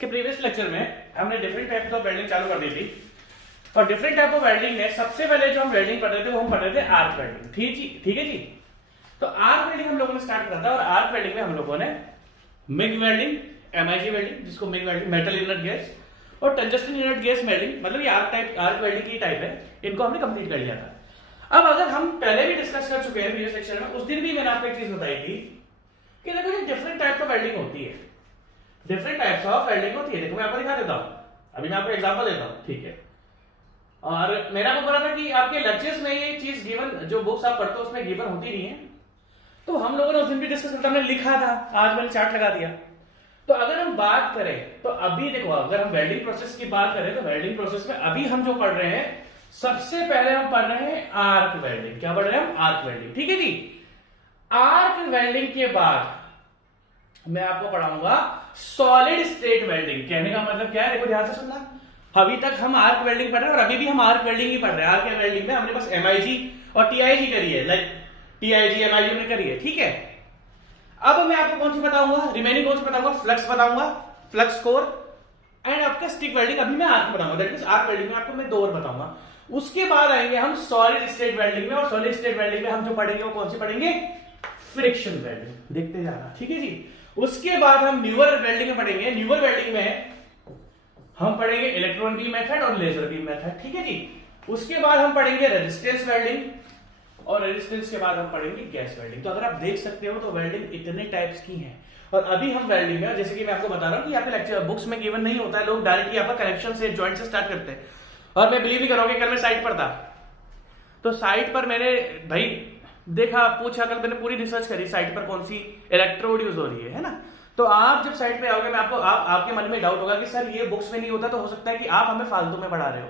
के previous lecture में हमने डिफरेंट टाइप्स ऑफ वेल्डिंग चालू कर दी थी और डिफरेंट टाइप ऑफ वेल्डिंग में सबसे पहले जो हम वेल्डिंग पढ़ रहे थे वो हम पढ़ रहे थे आर्क वेल्डिंग। ठीक है जी। तो आर्क वेल्डिंग हम लोगों ने स्टार्ट करा था और आर्क वेल्डिंग में हम लोगों ने मिग वेल्डिंग, एमआईजी वेल्डिंग जिसको MiG welding, metal inert gas और टंगस्टन इनर्ट गैस वेल्डिंग, मतलब ये आर्क वेल्डिंग की टाइप है, इनको हमने कंप्लीट कर लिया था। अब अगर हम पहले भी डिस्कस कर चुके हैं प्रीवियस लेक्चर में, उस दिन भी मैंने आपको एक चीज बताई थी कि देखो ये डिफरेंट टाइप्स ऑफ वेल्डिंग होती है, डिफरेंट टाइप्स ऑफ वेल्डिंग होती है। देखो मैं आपको दिखा देता हूं, अभी मैं आपको एग्जांपल देता हूं, ठीक है। और मेरा आपको बोला था कि आपके लेक्चर्स में ये चीज गिवन, जो बुक्स आप पढ़ते हो उसमें गिवन होती नहीं है, तो हम लोगों ने उस दिन भी डिस्कस करते, हमने लिखा था, आज मैंने चार्ट लगा दिया। तो अगर हम बात करें तो अभी देखो, अगर हम वेल्डिंग प्रोसेस की बात करें तो वेल्डिंग प्रोसेस में अभी हम जो पढ़ रहे हैं, सबसे पहले हम पढ़ रहे हैं आर्क वेल्डिंग। क्या पढ़ रहे हैं हम? आर्क वेल्डिंग, ठीक है जी। आर्क वेल्डिंग के बाद मैं आपको पढ़ाऊंगा सॉलिड स्टेट वेल्डिंग। कहने का मतलब क्या है, देखो ध्यान से सुनना। अभी तक हम आर्क वेल्डिंग पढ़ रहे हैं और अभी भी हम आर्क वेल्डिंग ही पढ़ रहे हैं। आर्क वेल्डिंग में हमने बस एमआईजी और टीआईजी करी है, लाइक टीआईजी एमआईजी हमने करी है, ठीक है। अब मैं आपको कौन सी बताऊंगा, रिमेनिंग कौन सी बताऊंगा, फ्लक्स बताऊंगा, फ्लक्स कोर एंड आपका स्टिक वेल्डिंग। अभी मैं आर्क बताऊंगा, दैट मींस आर्क वेल्डिंग में आपको मैं 2 और बताऊंगा। उसके बाद आएंगे हम सॉलिड स्टेट वेल्डिंग में, और सॉलिड स्टेट वेल्डिंग में हम जो पढ़ेंगे वो कौन सी पढ़ेंगे? Friction welding. देखते जाना, ठीक है जी। उसके बाद हम न्यूअर वेल्डिंग में पढ़ेंगे। न्यूअर वेल्डिंग में हम पढ़ेंगे इलेक्ट्रॉन बीम मेथड और लेजर बीम मेथड, ठीक है जी। उसके बाद हम पढ़ेंगे रेजिस्टेंस वेल्डिंग और रेजिस्टेंस के बाद हम पढ़ेंगे गैस वेल्डिंग। तो अगर आप देख सकते हो तो वेल्डिंग इतने टाइप्स की है। और अभी हम वेल्डिंग में, जैसे कि मैं आपको बता रहा हूं कि यहाँ पे लेक्चर बुक्स में गिवन नहीं होता है, लोग डायरेक्टली यहाँ पर कनेक्शन से, ज्वाइंट से स्टार्ट करते हैं। और मैं बिलीव ही करोगे, कल मैं साइट पर था, तो साइट पर मैंने भाई देखा, पूछा, कल मैंने पूरी रिसर्च करी साइट पर कौन सी इलेक्ट्रोड यूज हो रही है ना। तो आप जब साइट पे आओगे, मैं आपको आपके मन में डाउट होगा कि सर ये बुक्स में नहीं होता, तो हो सकता है कि आप हमें फालतू में पढ़ा रहे हो।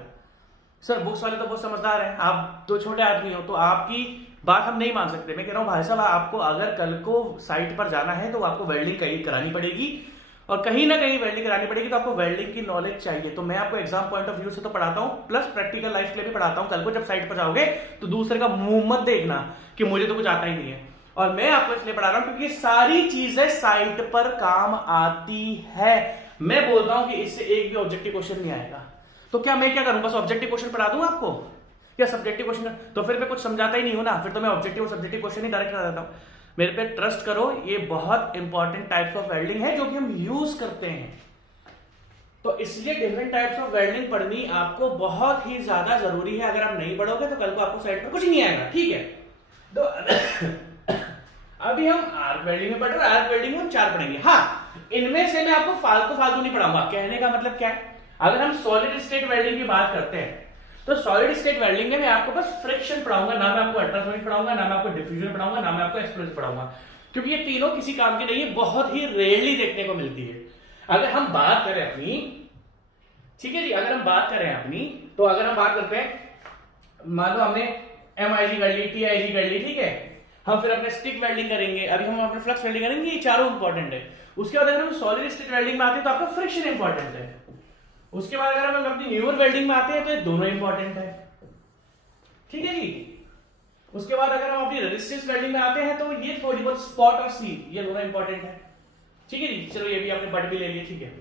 सर बुक्स वाले तो बहुत समझदार हैं, आप तो छोटे आदमी हो, तो आपकी बात हम नहीं मान सकते। मैं कह रहा हूं भाई साहब, आपको अगर कल को साइट पर जाना है तो आपको वेल्डिंग कहीं करानी पड़ेगी और कहीं ना कहीं वेल्डिंग करानी पड़ेगी, तो आपको वेल्डिंग की नॉलेज चाहिए। तो मैं आपको एग्जाम पॉइंट ऑफ व्यू से तो पढ़ाता हूं, प्लस प्रैक्टिकल लाइफ के लिए भी पढ़ाता हूं। कल को जब साइट पर जाओगे तो दूसरे का मुंह मत देखना कि मुझे तो कुछ आता ही नहीं है। और मैं आपको इसलिए पढ़ा रहा हूं क्योंकि सारी चीजें साइट पर काम आती है। मैं बोलता हूं कि इससे एक भी ऑब्जेक्टिव क्वेश्चन नहीं आएगा, तो क्या मैं क्या करूं, बस ऑब्जेक्टिव क्वेश्चन पढ़ा दूं आपको या सब्जेक्टिव क्वेश्चन? तो फिर मैं कुछ समझाता ही नहीं हूं ना, फिर तो मैं ऑब्जेक्टिव और सब्जेक्टिव क्वेश्चन ही डायरेक्ट करा देता हूं। मेरे पे ट्रस्ट करो, ये बहुत इंपॉर्टेंट टाइप्स ऑफ वेल्डिंग है जो कि हम यूज करते हैं। तो इसलिए डिफरेंट टाइप्स ऑफ वेल्डिंग पढ़नी आपको बहुत ही ज्यादा जरूरी है। अगर आप नहीं पढ़ोगे तो कल को आपको साइड पर कुछ नहीं आएगा, ठीक है। तो अभी हम आर्क वेल्डिंग में पढ़ रहे हैं, आर्क वेल्डिंग में हम 4 पढ़ेंगे। हाँ, इनमें से मैं आपको फालतू नहीं पढ़ाऊंगा। कहने का मतलब क्या है, अगर हम सॉलिड स्टेट वेल्डिंग की बात करते हैं तो सॉलिड स्टेट वेल्डिंग में मैं आपको बस फ्रिक्शन पढ़ाऊंगा, ना मैं आपको अल्ट्रासोनिक पढ़ाऊंगा, ना मैं आपको डिफ्यूजन पढ़ाऊंगा, ना मैं आपको एक्सप्लोसिव पढ़ाऊंगा, क्योंकि ये तीनों किसी काम के नहीं है, बहुत ही रेयरली देखने को मिलती है। अगर हम बात करें अपनी, ठीक है जी, अगर हम बात करें अपनी, तो अगर हम बात करते हैं, मान लो हमने एमआईजी कर ली, टीआईजी कर ली, ठीक है, हम फिर अपने स्टिक वेल्डिंग करेंगे, अभी हम अपने फ्लक्स वेल्डिंग करेंगे, ये चारों इंपॉर्टेंट है। उसके बाद अगर हम सॉलिड स्टेट वेल्डिंग में आते हैं तो आपका फ्रिक्शन इंपॉर्टेंट है। उसके बाद अगर हम अपनी न्यूअर वेल्डिंग में आते हैं तो ये दोनों इंपॉर्टेंट है, ठीक है जी। उसके बाद अगर हम अपनी रेजिस्टेंस वेल्डिंग में आते हैं तो ये थोड़ी बहुत स्पॉट और सील, ये दोनों इंपॉर्टेंट है, ठीक है जी। चलो ये भी आपने बट भी ले लिया, ठीक है।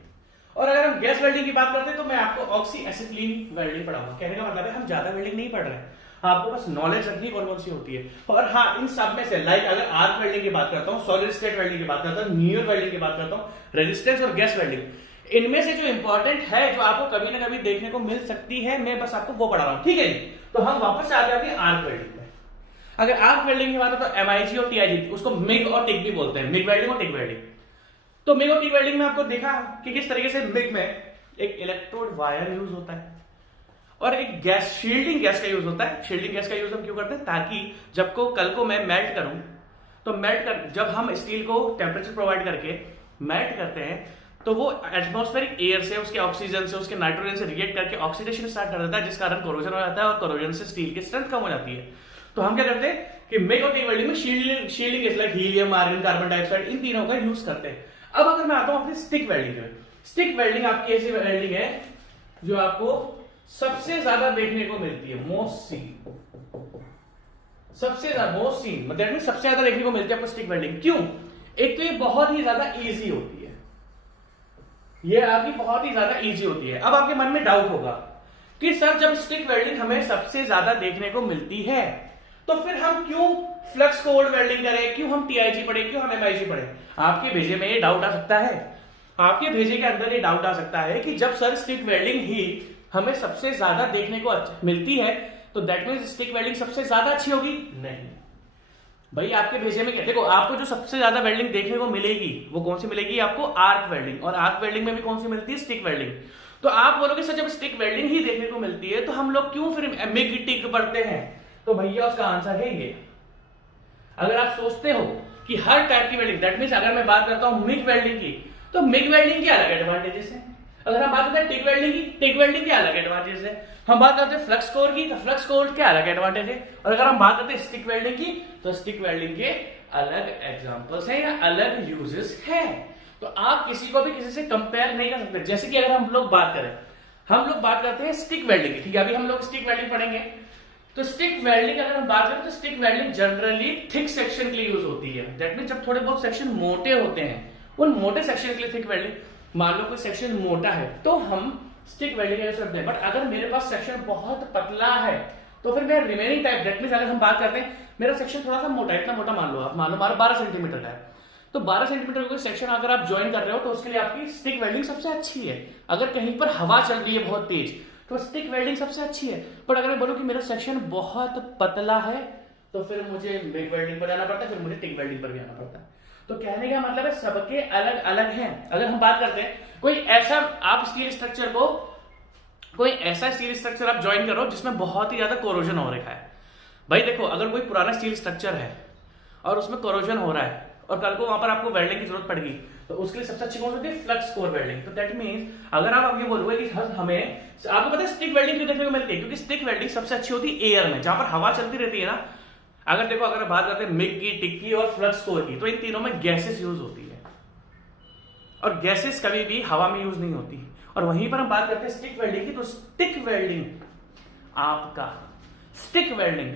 और अगर हम गैस वेल्डिंग की बात करते हैं तो मैं आपको ऑक्सी एसिटिलीन वेल्डिंग पढ़ाऊंगा। कहने का मतलब है हम ज्यादा वेल्डिंग नहीं पढ़ रहे हैं, आपको बस नॉलेज रखनी कौन कौन सी होती है। और हाँ, इन सब में से लाइक अगर आर्क वेल्डिंग की बात करता हूँ, सॉलिड स्टेट वेल्डिंग की बात करता हूँ, न्यूअर वेल्डिंग की बात करता हूँ, रेजिस्टेंस और गैस वेल्डिंग, इनमें से जो इंपॉर्टेंट है, जो आपको कभी ना कभी देखने को मिल सकती है, मैं बस आपको वो पढ़ा रहा हूं, ठीक है जी। तो हम वापस से आते हैं आर्क वेल्डिंग में। अगर आर्क वेल्डिंग की बात है तो एमआईजी और टीआईजी, उसको मिग और टिक भी बोलते हैं, मिग वेल्डिंग और टिक वेल्डिंग। तो मिग और टिक वेल्डिंग में आपको देखा कि किस तरीके से मिग में एक इलेक्ट्रोड वायर यूज होता है और एक गैस, शील्डिंग गैस का यूज होता है। शील्डिंग गैस का यूज हम क्यों करते हैं? ताकि जब को कल को मैं मेल्ट करूं, तो मेल्ट कर, जब हम स्टील को टेम्परेचर प्रोवाइड करके मेल्ट करते हैं तो वो एटमॉस्फेरिक एयर से, उसके ऑक्सीजन से, उसके नाइट्रोजन से रिएक्ट करके ऑक्सीडेशन स्टार्ट कर देता है, जिस कारण कोरोजन हो जाता है और कोरोजन से स्टील की स्ट्रेंथ कम हो जाती है। तो हम क्या करते हैं कि मिग और टिक वेल्डिंग में shielding gas like helium, argon, carbon dioxide, इन तीनों का यूज करते हैं। अब अगर मैं आता हूं अपनी स्टिक वेल्डिंग में, स्टिक वेल्डिंग आपकी ऐसी वेल्डिंग है जो आपको सबसे ज्यादा देखने को मिलती है, मोस्ट सीन, सबसे ज्यादा मोस्ट सीन, मतलब सबसे ज्यादा देखने को मिलती है आपको स्टिक वेल्डिंग। क्यों? एक तो ये बहुत ही ज्यादा इजी होती है, ये आपकी बहुत ही ज्यादा इजी होती है। अब आपके मन में डाउट होगा कि सर जब स्टिक वेल्डिंग हमें सबसे ज्यादा देखने को मिलती है तो फिर हम क्यों फ्लक्स कोर वेल्डिंग करें, क्यों हम टीआईजी पढ़े, क्यों हम एमआईजी पढ़े। आपके भेजे में ये डाउट आ सकता है, आपके भेजे के अंदर ये डाउट आ सकता है कि जब सर स्टिक वेल्डिंग ही हमें सबसे ज्यादा देखने को मिलती है तो दैट मींस स्टिक वेल्डिंग सबसे ज्यादा अच्छी होगी। नहीं भाई, आपके भेजे में क्या, देखो आपको जो सबसे ज्यादा वेल्डिंग देखने को मिलेगी वो कौन सी मिलेगी, आपको आर्क वेल्डिंग, और आर्क वेल्डिंग में भी कौन सी मिलती है, स्टिक वेल्डिंग। तो आप बोलोगे सर जब स्टिक वेल्डिंग ही देखने को मिलती है तो हम लोग क्यों फिर मिग टिक पढ़ते हैं, तो भैया उसका आंसर है ये। अगर आप सोचते हो कि हर टाइप की वेल्डिंग, दैट मींस अगर मैं बात करता हूं मिग वेल्डिंग की, तो मिग वेल्डिंग के अलग एडवांटेजेस है। अगर हम बात करते हैं टिक वेल्डिंग की, टिक वेल्डिंग के अलग एडवांटेज है। हम बात करते हैं फ्लक्स कोर की, तो फ्लक्स कोर के अलग एडवांटेज है। और अगर हम बात करते हैं स्टिक वेल्डिंग की, तो स्टिक वेल्डिंग के अलग एग्जांपल्स हैं या अलग यूजेस हैं। तो आप किसी को भी किसी से कंपेयर नहीं कर सकते। जैसे कि अगर हम लोग बात करें, हम लोग बात करते हैं स्टिक वेल्डिंग की, ठीक है, अभी हम लोग स्टिक वेल्डिंग पढ़ेंगे। तो स्टिक वेल्डिंग अगर हम बात करें तो stick welding generally thick section के लिए यूज होती है। दैट मींस जब थोड़े बहुत सेक्शन मोटे होते हैं, उन मोटे सेक्शन के लिए थिक वेल्डिंग, मान लो कोई सेक्शन मोटा है तो हम स्टिक वेल्डिंग यूज करते हैं। बट अगर मेरे पास सेक्शन बहुत पतला है तो फिर मैं रिमेनिंग टाइप, दैट मींस अगर हम बात करते हैं मेरा सेक्शन थोड़ा सा मोटा है, इतना मोटा मान लो आप, मान लो हमारा 12 सेंटीमीटर का है, तो 12 सेंटीमीटर का सेक्शन अगर आप ज्वाइन कर रहे हो तो उसके लिए आपकी स्टिक वेल्डिंग सबसे अच्छी है। अगर कहीं पर हवा चल रही है बहुत तेज तो स्टिक वेल्डिंग सबसे अच्छी है। पर अगर मैं बोलूं कि मेरा सेक्शन बहुत पतला है तो फिर मुझे मिग वेल्डिंग पर जाना पड़ता है, फिर मुझे टिक वेल्डिंग पर भी आना पड़ता है। तो कहने का मतलब है सबके अलग अलग हैं। अगर हम बात करते हैं कोई ऐसा आप स्टील स्ट्रक्चर को, कोई ऐसा स्टील स्ट्रक्चर आप ज्वाइन करो जिसमें बहुत ही ज्यादा कोरोजन हो रखा है। भाई देखो, अगर कोई पुराना स्टील स्ट्रक्चर है और उसमें कोरोजन हो रहा है और कल को वहां पर आपको वेल्डिंग की जरूरत पड़ेगी तो उसके लिए सबसे अच्छी कौन सी होती है, फ्लक्स कोर वेल्डिंग। तो दैट मींस अगर आप ये बोलोगे कि हमें, आपको पता है स्टिक वेल्डिंग क्यों देखने को मिलती है, क्योंकि स्टिक वेल्डिंग सबसे अच्छी होती है एयर में, जहां पर हवा चलती रहती है ना। अगर देखो, अगर बात करते हैं मिग की, टिक की और फ्लक्स कोर की, तो इन तीनों में गैसेस यूज होती है और गैसेस कभी भी हवा में यूज नहीं होती। और वहीं पर हम बात करते हैं स्टिक वेल्डिंग की, तो स्टिक वेल्डिंग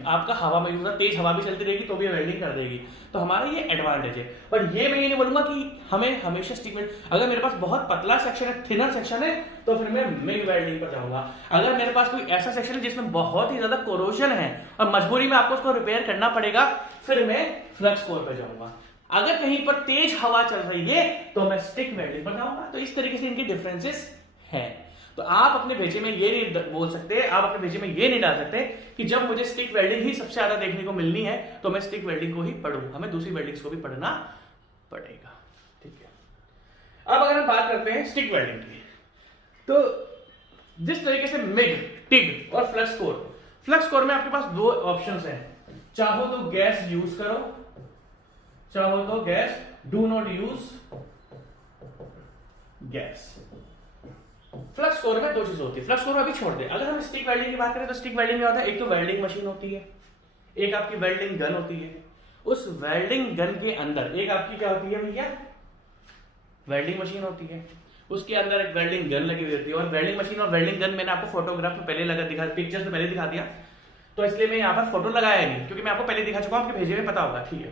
आपका हवा में यूज होता है, तेज हवा भी चलती रहेगी तो भी वेल्डिंग कर देगी। तो हमारा ये एडवांटेज है। पर ये मैं ये नहीं बोलूंगा कि हमें हमेशा स्टिक वेल्डिंग, अगर मेरे पास बहुत पतला सेक्शन है, थिनर सेक्शन है, तो फिर मैं मिग वेल्डिंग पर जाऊंगा। अगर मेरे पास कोई ऐसा सेक्शन है जिसमें बहुत ही ज्यादा कोरोजन है और मजबूरी में आपको उसको रिपेयर करना पड़ेगा, फिर मैं फ्लक्स कोर पर जाऊंगा। अगर कहीं पर तेज हवा चल रही है तो मैं स्टिक वेल्डिंग पर जाऊंगा। तो इस तरीके से इनके डिफरेंसेस हैं। तो आप अपने भेजे में ये नहीं बोल सकते, आप अपने भेजे में ये नहीं डाल सकते कि जब मुझे स्टिक वेल्डिंग ही सबसे ज्यादा देखने को मिलनी है तो मैं स्टिक वेल्डिंग को ही पढ़ूं, हमें दूसरी वेल्डिंग्स को भी पढ़ना पड़ेगा। ठीक है, अब अगर हम बात करते हैं स्टिक वेल्डिंग की, तो जिस तरीके से मिग, टिग और फ्लक्स कोर में आपके पास दो ऑप्शंस हैं, चाहो तो गैस यूज करो, चाहो तो gas, do not use gas. Flux core में दो चीज होती है, फ्लक्स कोर में अभी छोड़ दे। अगर हम स्टिक वेल्डिंग की बात करें तो स्टिक वेल्डिंग में होता है, एक तो वेल्डिंग मशीन होती है, एक आपकी वेल्डिंग गन होती है। उस वेल्डिंग गन के अंदर एक आपकी क्या होती है भैया, वेल्डिंग मशीन होती है, उसके अंदर एक वेल्डिंग गन लगी हुई होती है। और वेल्डिंग मशीन और वेल्डिंग गन मैंने आपको फोटोग्राफ में पहले पिक्चर्स में पहले दिखा दिया, तो इसलिए मैं यहाँ पर फोटो लगाया नहीं, क्योंकि मैं आपको पहले दिखा चुका हूं, आपके भेजे में पता होगा। ठीक है,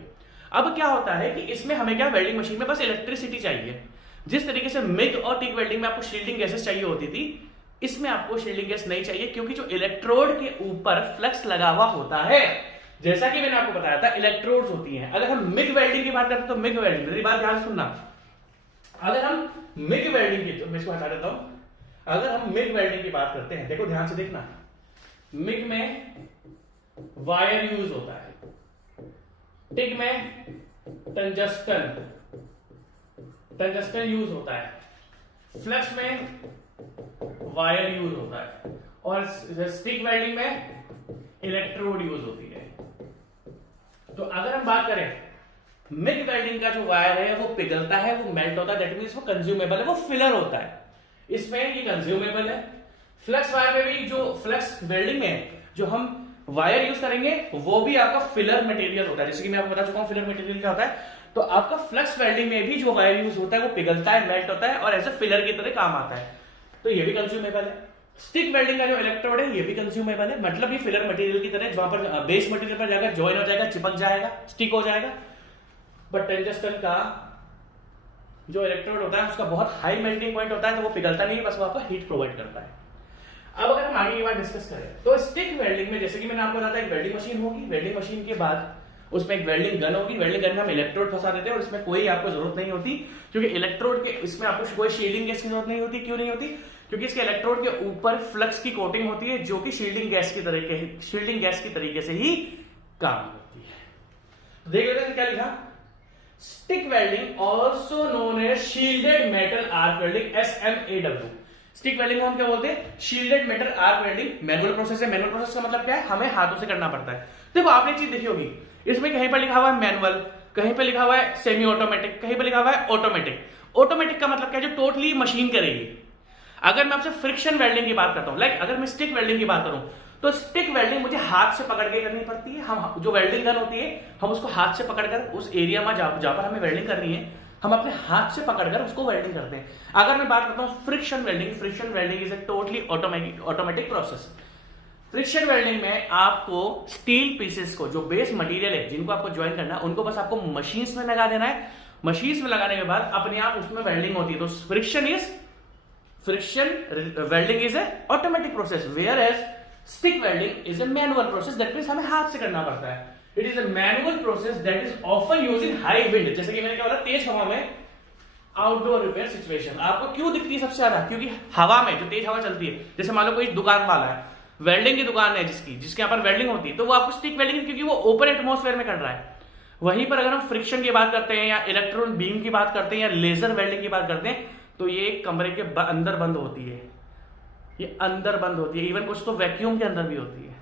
अब क्या होता है कि इसमें हमें क्या, वेल्डिंग मशीन में बस इलेक्ट्रिसिटी चाहिए। जिस तरीके से मिग और टिग वेल्डिंग में आपको शील्डिंग गैसेस चाहिए होती थी, इसमें आपको शील्डिंग गैस नहीं चाहिए, क्योंकि जो इलेक्ट्रोड के ऊपर फ्लक्स लगा हुआ होता है, जैसा कि मैंने आपको बताया था इलेक्ट्रोड्स होती हैं। अगर हम मिग वेल्डिंग की बात करते हैं तो मिग वेल्डिंग, मेरी बात ध्यान से सुनना, अगर हम मिग वेल्डिंग की, तो मैं इसको हटा देता हूं, अगर हम मिग वेल्डिंग की बात करते हैं, देखो ध्यान से देखना, मिग में वायर यूज होता है, टिग में टंगस्टन यूज होता है, फ्लक्स में वायर यूज होता है, और स्टिक वेल्डिंग में इलेक्ट्रोड यूज होती है। तो अगर हम बात करें मिग वेल्डिंग का जो वायर है वो पिघलता है, वो मेल्ट होता है, दैट मींस वो कंज्यूमेबल है, वो फिलर होता है, इसमें ये कंज्यूमेबल है। फ्लक्स वायर में भी, जो फ्लक्स वेल्डिंग में जो हम वायर यूज करेंगे वो भी आपका फिलर मटेरियल होता है, जैसे कि मैं आपको बता चुका हूं फिलर मटेरियल क्या होता है। तो आपका फ्लक्स वेल्डिंग में भी जो वायर यूज होता है वो पिघलता है, मेल्ट होता है और एज ए फिलर की तरह काम आता है, तो ये भी कंज्यूमेबल है। स्टिक वेल्डिंग का जो इलेक्ट्रोड है ये भी कंज्यूमेबल है, मतलब ये फिलर मटेरियल की तरह वहां पर बेस मटेरियल पर जाकर ज्वाइन हो जाएगा, चिपक जाएगा, स्टिक हो जाएगा। बट टंगस्टन का जो इलेक्ट्रोड होता है उसका बहुत हाई मेल्टिंग पॉइंट होता है, तो वो पिघलता नहीं है, बस वो आपको हीट प्रोवाइड करता है। अब अगर हम आगे की बात डिस्कस करें तो स्टिक वेल्डिंग में जैसे कि मैंने आपको बताया था, एक वेल्डिंग मशीन होगी, वेल्डिंग मशीन के बाद उसमें एक वेल्डिंग गन होगी, वेल्डिंग गन में हम इलेक्ट्रोड फंसा देते हैं और इसमें कोई आपको जरूरत नहीं होती, क्योंकि इलेक्ट्रोड के इसमें आपको कोई शील्डिंग गैस की जरूरत नहीं होती। क्यों नहीं होती? क्योंकि इसके इलेक्ट्रोड के ऊपर फ्लक्स की कोटिंग होती है, जो कि शील्डिंग गैस की तरीके से ही काम करती है। देख लेते हैं क्या लिखा, stick welding also known as shielded metal arc welding, SMAW। Stick welding को हम क्या बोलते हैं? Shielded metal arc welding. Manual process है। मैनुअल प्रोसेस का मतलब क्या है? हमें हाथों से करना पड़ता है। देखो आपने एक चीज देखी होगी, इसमें कहीं पर लिखा हुआ है मैनुअल, कहीं पे लिखा हुआ है सेमी ऑटोमेटिक, कहीं पे लिखा हुआ है ऑटोमेटिक। ऑटोमेटिक का मतलब क्या है? जो टोटली मशीन करेगी। अगर मैं आपसे फ्रिक्शन वेल्डिंग की बात करता हूं, लाइक अगर मैं स्टिक वेल्डिंग की बात करूं, तो स्टिक वेल्डिंग मुझे हाथ से पकड़ के करनी पड़ती है। हम जो वेल्डिंग गन होती है, हम उसको हाथ से पकड़कर उस एरिया में जहां पर हमें वेल्डिंग करनी है, हम अपने हाथ से पकड़कर उसको वेल्डिंग करते हैं। अगर मैं बात करता हूं friction welding, friction welding is a totally automatic process. Friction welding में आपको स्टील पीसेस को, जो बेस मटेरियल है जिनको आपको ज्वाइन करना है, उनको बस आपको मशीन्स में लगा देना है। मशीन्स में लगाने के बाद अपने आप उसमें वेल्डिंग होती है। तो friction welding is a automatic process, where as stick welding is a manual process, that means हमें हाथ से करना पड़ता है। It is a manual process that is often used in high wind. जैसे कि मैंने क्या बोला, तेज हवा में आउटडोर रिपेयर सिचुएशन। आपको क्यों दिखती है सबसे ज्यादा? क्योंकि हवा में जो तेज हवा चलती है, जैसे मान लो कोई दुकान वाला है, वेल्डिंग की दुकान है जिसके यहाँ पर वेल्डिंग होती है, तो वो आपको स्टिक वेल्डिंग, क्योंकि वो ओपन एटमॉस्फेयर में कर रहा है। वहीं पर अगर हम फ्रिक्शन की बात करते हैं या इलेक्ट्रॉन बीम की बात करते हैं या लेजर वेल्डिंग की बात करते हैं, तो ये कमरे के अंदर बंद होती है, ये अंदर बंद होती है, इवन कुछ तो वैक्यूम के अंदर भी होती है।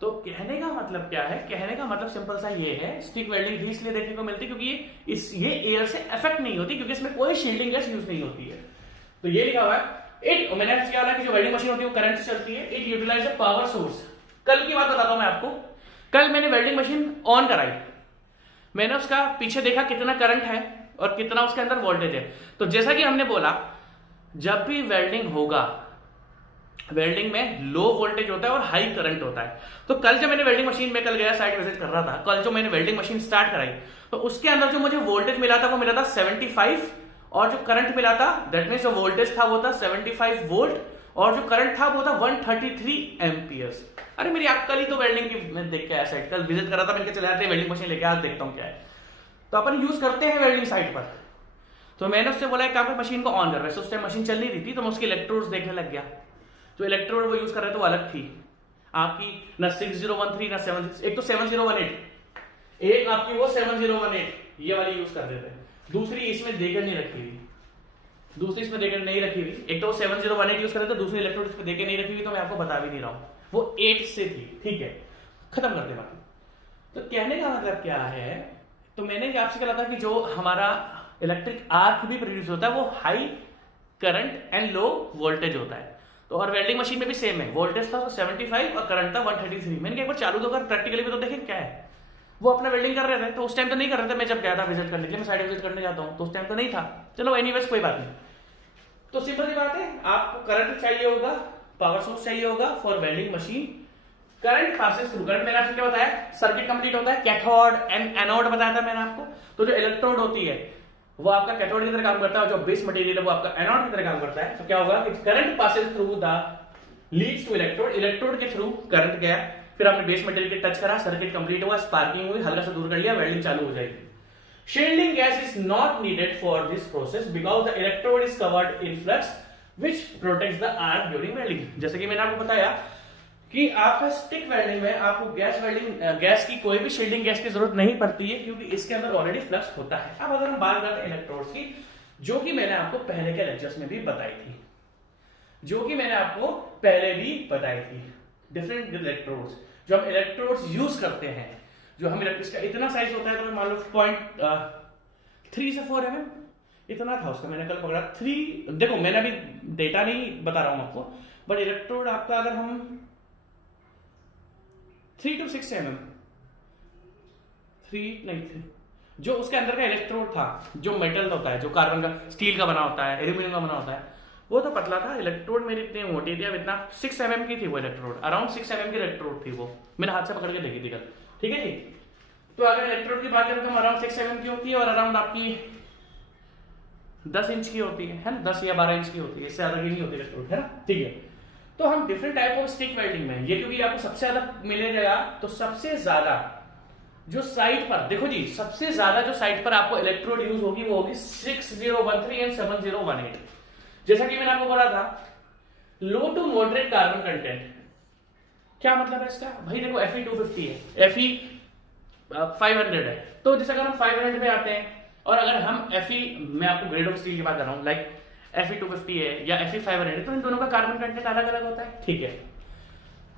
तो कहने का मतलब क्या है? कहने का मतलब सिंपल सा ये है, स्टिक वेल्डिंग भी इसलिए देखने को मिलती है क्योंकि ये एयर से अफेक्ट नहीं होती, क्योंकि इसमें कोई शील्डिंग गैस यूज नहीं होती है। तो ये लिखा हुआ है मैंने आपसे क्या कि जो वेल्डिंग मशीन होती है वो करंट से चलती है। It utilise a power source. कल की बात बताता हूं मैं आपको। कल मैंने वेल्डिंग मशीन ऑन कराई, मैंने उसका पीछे देखा कितना करंट है और कितना उसके अंदर वोल्टेज है। तो जैसा कि हमने बोला, जब भी वेल्डिंग होगा, वेल्डिंग में लो वोल्टेज होता है और हाई करंट होता है। तो कल जब मैंने वेल्डिंग मशीन में कल गया साइट विजिट कर रहा था, कल जो मैंने वेल्डिंग मशीन स्टार्ट कराई, तो उसके अंदर जो मुझे वोल्टेज मिला था वो मिला था 75, और जो करंट मिला था, दैट मींस जो वोल्टेज था वो था 75 वोल्ट, और जो करंट था वो था 133 एम्पियर्स। अरे मेरी आप कल ही तो वेल्डिंग की मैं देख के आया साइट, कल विजिट कर रहा था, मैंने चले जाते वेल्डिंग मशीन लेके आज देखता हूँ क्या है। तो अपन यूज करते हैं वेल्डिंग साइट पर। तो मैंने उससे बोला कि आप मशीन को ऑन कर, वैसे उस टाइम मशीन चल नहीं रही थी, तो मैं उसके इलेक्ट्रोड्स देखने लग गया। जो इलेक्ट्रोड वो यूज कर रहे थे वो अलग थी आपकी, ना 6013 ना 7, एक तो 7018, एक आपकी वो 7018 ये वाली यूज कर देते हैं, दूसरी इसमें देकर नहीं रखी हुई, एक तो वो 7018 यूज कर रहे थे, दूसरी इलेक्ट्रोड इसमें देकर नहीं रखी हुई, तो मैं आपको बता भी नहीं रहा हूं, वो 8 से थी। ठीक है, खत्म करते बात। तो कहने का मतलब क्या है, तो मैंने आपसे कहा था कि जो हमारा इलेक्ट्रिक आर्क भी प्रोड्यूस होता है वो high current and low voltage होता है। तो और वेल्डिंग मशीन में भी सेम है, वोल्टेज था 75 और करंट था 133। मैंने एक बार चालू तो कर प्रैक्टिकली भी तो देखें क्या है। वो अपना वेल्डिंग कर रहे थे, तो उस टाइम तो नहीं कर रहे थे, मैं जब गया था विजिट करने के लिए, मैं साइड विजिट करने जाता हूं, तो उस टाइम तो नहीं था। चलो एनीवेज कोई बात नहीं। तो सिंपल सी बात है, आपको करंट चाहिए होगा, पावर सोर्स चाहिए होगा for welding machine. Current passes through, current मैंने आपको क्या बताया, सर्किट कंप्लीट होता है, कैथोड एंड एनोड बताया था मैंने आपको। तो जो इलेक्ट्रोड होती है वो आपका कैथोड की तरह काम करता है, जो बेस मटेरियल है वो आपका एनोड की तरह काम करता है। तो क्या होगा कि current passes through the leads to electrode, electrode के थ्रू करंट गया, फिर आपने बेस मटेरियल के टच करा, सर्किट कंप्लीट हुआ, स्पार्किंग हुई, हल्का सा दूर कर लिया, वेल्डिंग चालू हो जाएगी। Shielding gas is not needed for this process because the electrode is covered in flux which protects the arc during welding. जैसे कि मैंने आपको बताया कि आपका स्टिक वेल्डिंग में आपको गैस की कोई भी शील्डिंग गैस की जरूरत नहीं पड़ती है, क्योंकि इसके अंदर ऑलरेडी फ्लक्स होता है। अब अगर हम बात करते हैं इलेक्ट्रोड्स की, जो कि मैंने आपको पहले के लेक्चर्स में भी बताई थी, डिफरेंट इलेक्ट्रोड्स जो हम इलेक्ट्रोड्स यूज करते हैं, जो हम इसका इतना साइज होता है, तो मान लो 0.3 से 4 mm इतना था उसका, मैंने कल पकड़ा 3। देखो मैंने अभी डेटा नहीं बता रहा हूं आपको, बट इलेक्ट्रोड आपका अगर हम 3 to 6 mm, 3 नहीं, जो उसके अंदर का इलेक्ट्रोड था, जो मेटल होता है, जो कार्बन का, स्टील का बना होता है, एल्यूमिनियम का बना होता है, वो तो पतला था। इलेक्ट्रोड मेरी इतनी मोटी थी, अब इतना 6 mm की थी वो इलेक्ट्रोड, अराउंड 6 mm की इलेक्ट्रोड थी वो, मैंने हाथ से पकड़ के देखी थी कल। ठीक है जी। तो अगर इलेक्ट्रोड की बात करें तो अराउंड 6 mm की होती है, और अराउंड आपकी 10 इंच की होती है ना, 10 या 12 इंच की होती है, इससे ज्यादा की नहीं होती इलेक्ट्रोड, है ना, ठीक है। तो हम different type of stick welding में ये, क्योंकि आपको सबसे ज्यादा मिलेगा, तो सबसे ज्यादा जो साइट पर देखो जी, सबसे ज्यादा जो साइट पर आपको इलेक्ट्रोड यूज होगी वो होगी 6013 एंड 7018। जैसा कि मैंने आपको बोला था, लो टू मॉडरेट कार्बन कंटेंट, क्या मतलब है इसका भाई, देखो Fe250 है, Fe 500 है, तो जैसे अगर हम 500 पे आते हैं, और अगर हम Fe, मैं आपको ग्रेड ऑफ स्टील की बात कर रहा हूं, लाइक Fe250 है या Fe 500, तो इन दोनों का कार्बन कंटेंट अलग अलग होता है, ठीक है।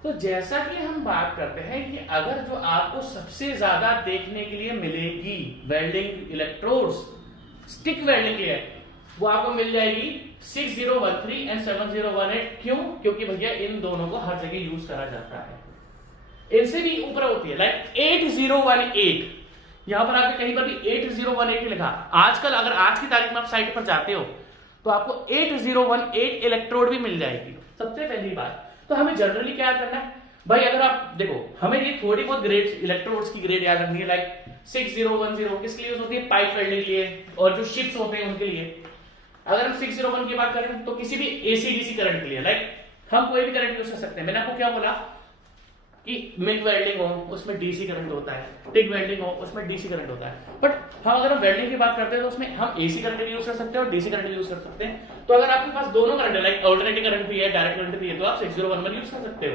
तो जैसा कि हम बात करते हैं कि अगर जो आपको सबसे ज्यादा देखने के लिए मिलेगी वेल्डिंग इलेक्ट्रोड्स स्टिक वेल्डिंग के लिए, वो आपको मिल जाएगी 6013 एंड 7018। क्यों? क्योंकि भैया इन दोनों को हर जगह यूज करा जाता है। इनसे भी ऊपर होती है, लाइक 8018, यहां पर आपके कहीं पर भी 8018 लिखा। आजकल अगर आज की तारीख में आप साइट पर जाते हो तो आपको 8018 इलेक्ट्रोड भी मिल जाएगी। सबसे पहली बात तो हमें जनरली क्या करना है भाई, अगर आप देखो, हमें ये थोड़ी बहुत ग्रेड इलेक्ट्रोड्स की ग्रेड याद रखनी है, लाइक 6010 किसके लिए यूज होती है, पाइप वेल्डिंग के लिए, और जो शिप्स होते हैं उनके लिए। अगर हम 601 की बात करें तो किसी भी एसी डीसी करंट के लिए, लाइक हम कोई भी करंट यूज कर सकते हैं। मैंने आपको क्या बोला कि मिग वेल्डिंग हो उसमें डीसी करंट होता है, टिग वेल्डिंग हो उसमें डीसी करंट होता है, बट हम अगर हम वेल्डिंग की बात करते हैं तो उसमें हम एसी करंट यूज कर सकते हैं और डीसी करंट यूज कर सकते हैं। तो अगर आपके पास दोनों करंट है, लाइक अल्टरनेटिंग करंट भी है, डायरेक्ट करंट भी है, तो आप 6011 यूज कर सकते हो।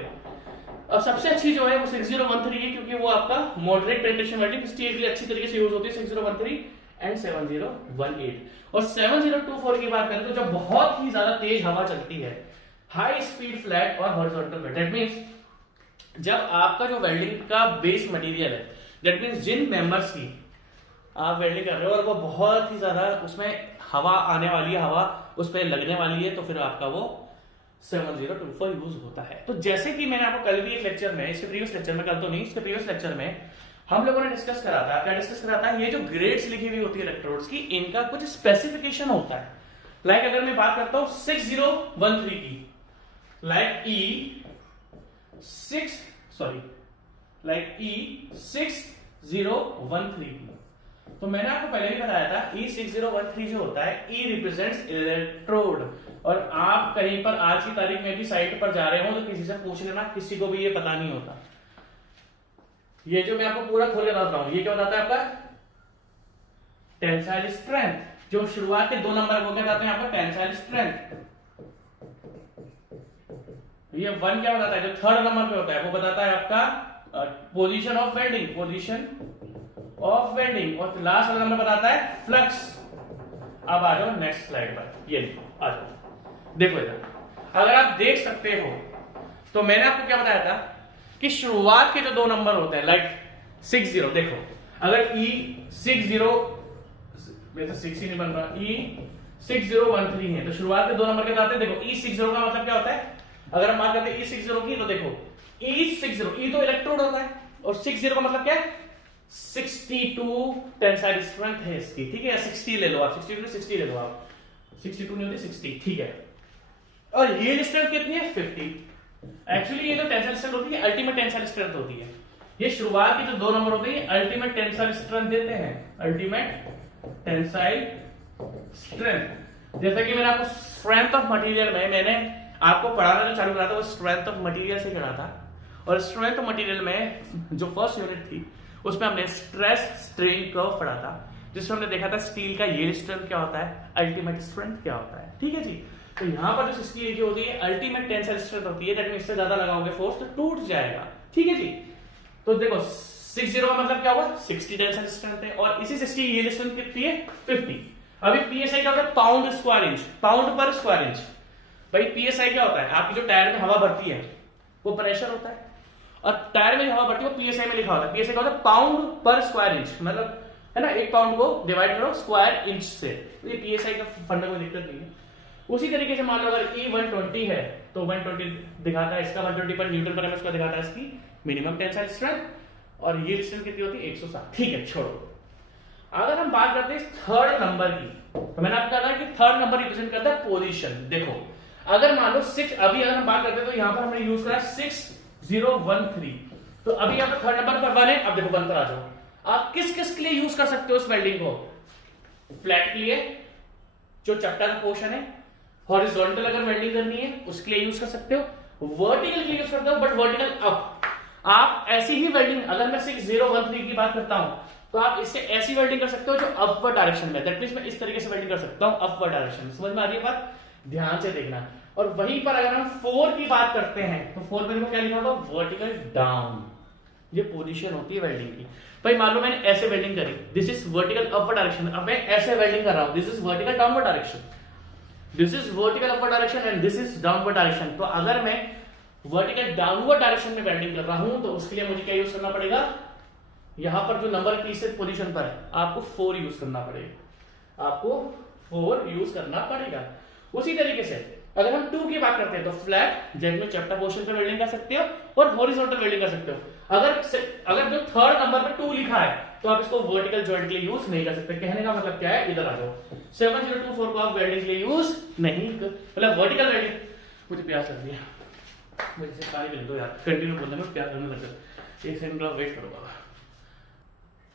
और सबसे अच्छी जो है वो 6013 है, क्योंकि वो आपका मॉडरेट पेनिट्रेशन वेल्डिंग स्टील के लिए अच्छी तरीके से यूज होती है, 6013 एंड 7018। और 7024 की बात करें तो जब बहुत ही ज्यादा तेज हवा चलती है, हाई स्पीड फ्लैट और हॉरिजॉन्टल वेल्ड, दैट मींस जब आपका जो वेल्डिंग का बेस मटेरियल है, दैट मींस जिन मेंबर्स की आप वेल्डिंग कर रहे हो और वो बहुत ही ज्यादा उसमें हवा आने वाली है, हवा उस पर लगने वाली है, तो फिर आपका वो 7024 यूज होता है। तो जैसे कि मैंने आपको कल भी एक लेक्चर में, इसके प्रीवियस लेक्चर में, कल तो नहीं, इसके प्रीवियस लेक्चर में हम लोगों ने डिस्कस करा था, क्या डिस्कस करा था, ये जो ग्रेड्स लिखी हुई होती है इलेक्ट्रोड्स की, इनका कुछ स्पेसिफिकेशन होता है। लाइक अगर मैं बात करता हूं 6013 की, लाइक E6013 की, तो मैंने आपको पहले भी बताया था E6013 जो होता है, E रिप्रेजेंट्स इलेक्ट्रोड। और आप कहीं पर आज की तारीख में भी साइट पर जा रहे हो तो किसी से पूछ लेना, किसी को भी ये पता नहीं होता। ये जो मैं आपको पूरा खोल के बता रहा हूं, ये क्या बताता है आपका टेंसाइल स्ट्रेंथ। जो शुरुआत के 2 नंबर वो क्या बताते हैं आपका टेंसाइल स्ट्रेंथ। ये 1 क्या बताता है, जो 3rd नंबर पे होता है वो बताता है आपका position of welding, position of welding, और लास्ट वाला नंबर बताता है फ्लक्स। अब आ जाओ नेक्स्ट स्लाइड पर, ये आ जाओ, देखो इधर, अगर आप देख सकते हो तो मैंने आपको क्या बताया था कि शुरुआत के जो 2 नंबर होते हैं, लाइक 60, देखो अगर E60 वैसे 60 नहीं बन रहा, E6013 है, तो शुरुआत के 2 नंबर के आते हैं। देखो E60 का मतलब क्या होता है, अगर हम बात करते हैं E60 की, तो देखो E60, E तो इलेक्ट्रोड होता है, और 60 का मतलब क्या है, 62 टेंसाइल स्ट्रेंथ है इसकी, ठीक है, या 60 ले लो आप, 60 ले लो आप, 62 नहीं होती 60, ठीक है। और ये स्ट्रेंथ कितनी है, 50। एक्चुअली ये जो टेंसाइल स्ट्रेंथ होती है अल्टीमेट टेंसाइल स्ट्रेंथ होती है। ये शुरुआत की जो 2 नंबर होते हैं अल्टीमेट टेंसाइल स्ट्रेंथ देते हैं, अल्टीमेट टेंसाइल स्ट्रेंथ। जैसे कि मैंने आपको स्ट्रेंथ ऑफ मटेरियल में मैंने आपको पढ़ाना जो चालू करा था वो स्ट्रेंथ ऑफ मटेरियल से करा था, और स्ट्रेंथ ऑफ मटेरियल में जो फर्स्ट यूनिट थी उसमें हमने स्ट्रेस स्ट्रेन कर्व पढ़ा था, जिसमें हमने देखा था स्टील का यील्ड स्ट्रेंथ क्या होता है, अल्टीमेट स्ट्रेंथ क्या होता है, ठीक है जी। तो यहां पर जो स्टील की होती है अल्टीमेट टेंसाइल स्ट्रेंथ होती है, दैट मींस इससे ज्यादा लगाओगे फोर्स तो टूट जाएगा, ठीक है जी। तो देखो 60 का मतलब क्या हुआ, 60 टेंसाइल स्ट्रेंथ है, और इसी 60 यील्ड स्ट्रेंथ कितनी है, 50। अभी पीएसआई क्या होता है, पाउंड स्क्वायर इंच, पाउंड पर स्क्वायर इंच। भाई पीएसआई क्या होता है, आपकी जो टायर में हवा भरती है वो प्रेशर होता है, और टायर में हवा भरती है वो पीएसआई में लिखा होता है। पीएसआई क्या होता है, पाउंड पर स्क्वायर इंच, मतलब है ना, 1 पाउंड को डिवाइड करो स्क्वायर इंच से, तो ये पीएसआई का फंडा कोई दिक्कत नहीं है। उसी तरीके से मान लो अगर E120 है तो 120 दिखाता है इसका, 120 पर न्यूटन पर एमएस का दिखाता है इसकी मिनिमम टेंसाइल स्ट्रेंथ, और ये स्ट्रेंथ कितनी होती है, 160, ठीक है, छोड़ो। अगर हम बात करते हैं 3rd नंबर की, तो मैंने आपको कहा कि 3rd नंबर रिप्रेजेंट करता है पोजीशन। देखो अगर मान लो 6, अभी अगर हम बात करते हैं तो यहां पर हमने यूज करा 6013, तो अभी यहां पर 3rd नंबर पर 1 है। अब देखो 1 पर आ जाओ, आप किस किस के लिए यूज कर सकते हो इस वेल्डिंग को, फ्लैट के लिए, जो चैप्टर का पोर्शन है। हॉरिजॉन्टल अगर वेल्डिंग करनी है उसके लिए यूज कर सकते हो, वर्टिकल के लिए यूज करते हो, बट वर्टिकल अप। आप ऐसी ही वेल्डिंग, अगर मैं 6013 की बात करता हूं तो आप इससे ऐसी वेल्डिंग कर सकते हो जो अपवर्ड डायरेक्शन में, दैट मींस मैं इस तरीके से वेल्डिंग कर सकता हूं अपवर्ड डायरेक्शन में। समझ में आ रही है बात? ध्यान से देखना। और वहीं पर अगर हम 4 की बात करते हैं तो 4 पे देखो क्या लिखा होगा, वर्टिकल डाउन। ये पोजीशन होती है वेल्डिंग की। भाई मान लो मैंने ऐसे वेल्डिंग करी, this is vertical upward direction, अब मैं ऐसे वेल्डिंग कर रहा हूं, this is vertical downward direction, this is vertical upward direction and this is downward direction. तो अगर मैं वर्टिकल डाउनवर्ड डायरेक्शन में वेल्डिंग कर रहा हूं तो उसके लिए मुझे क्या यूज करना पड़ेगा, यहां पर जो नंबर तीसरे पोजीशन पर है आपको 4 यूज करना पड़ेगा, आपको 4 यूज करना पड़ेगा। उसी तरीके से अगर हम 2 की बात करते हैं तो फ्लैट जेट में चैप्टर पोर्शन पे वेल्डिंग कर सकते हो और हॉरिजॉन्टल वेल्डिंग कर सकते हो। अगर जो थर्ड नंबर पे 2 लिखा है तो आप इसको वर्टिकल जॉइंट के लिए यूज नहीं कर सकते। कहने का मतलब क्या है, इधर आ जाओ, 7024 को आप वेल्डिंग के लिए यूज नहीं, मतलब वर्टिकल वेल्डिंग। मुझे प्यास लग रही है, मुझे से पानी मिल दो यार, कंटिन्यू बोलने में प्यास लगने लग गया। एक सेकंड का वेट करो बाबा।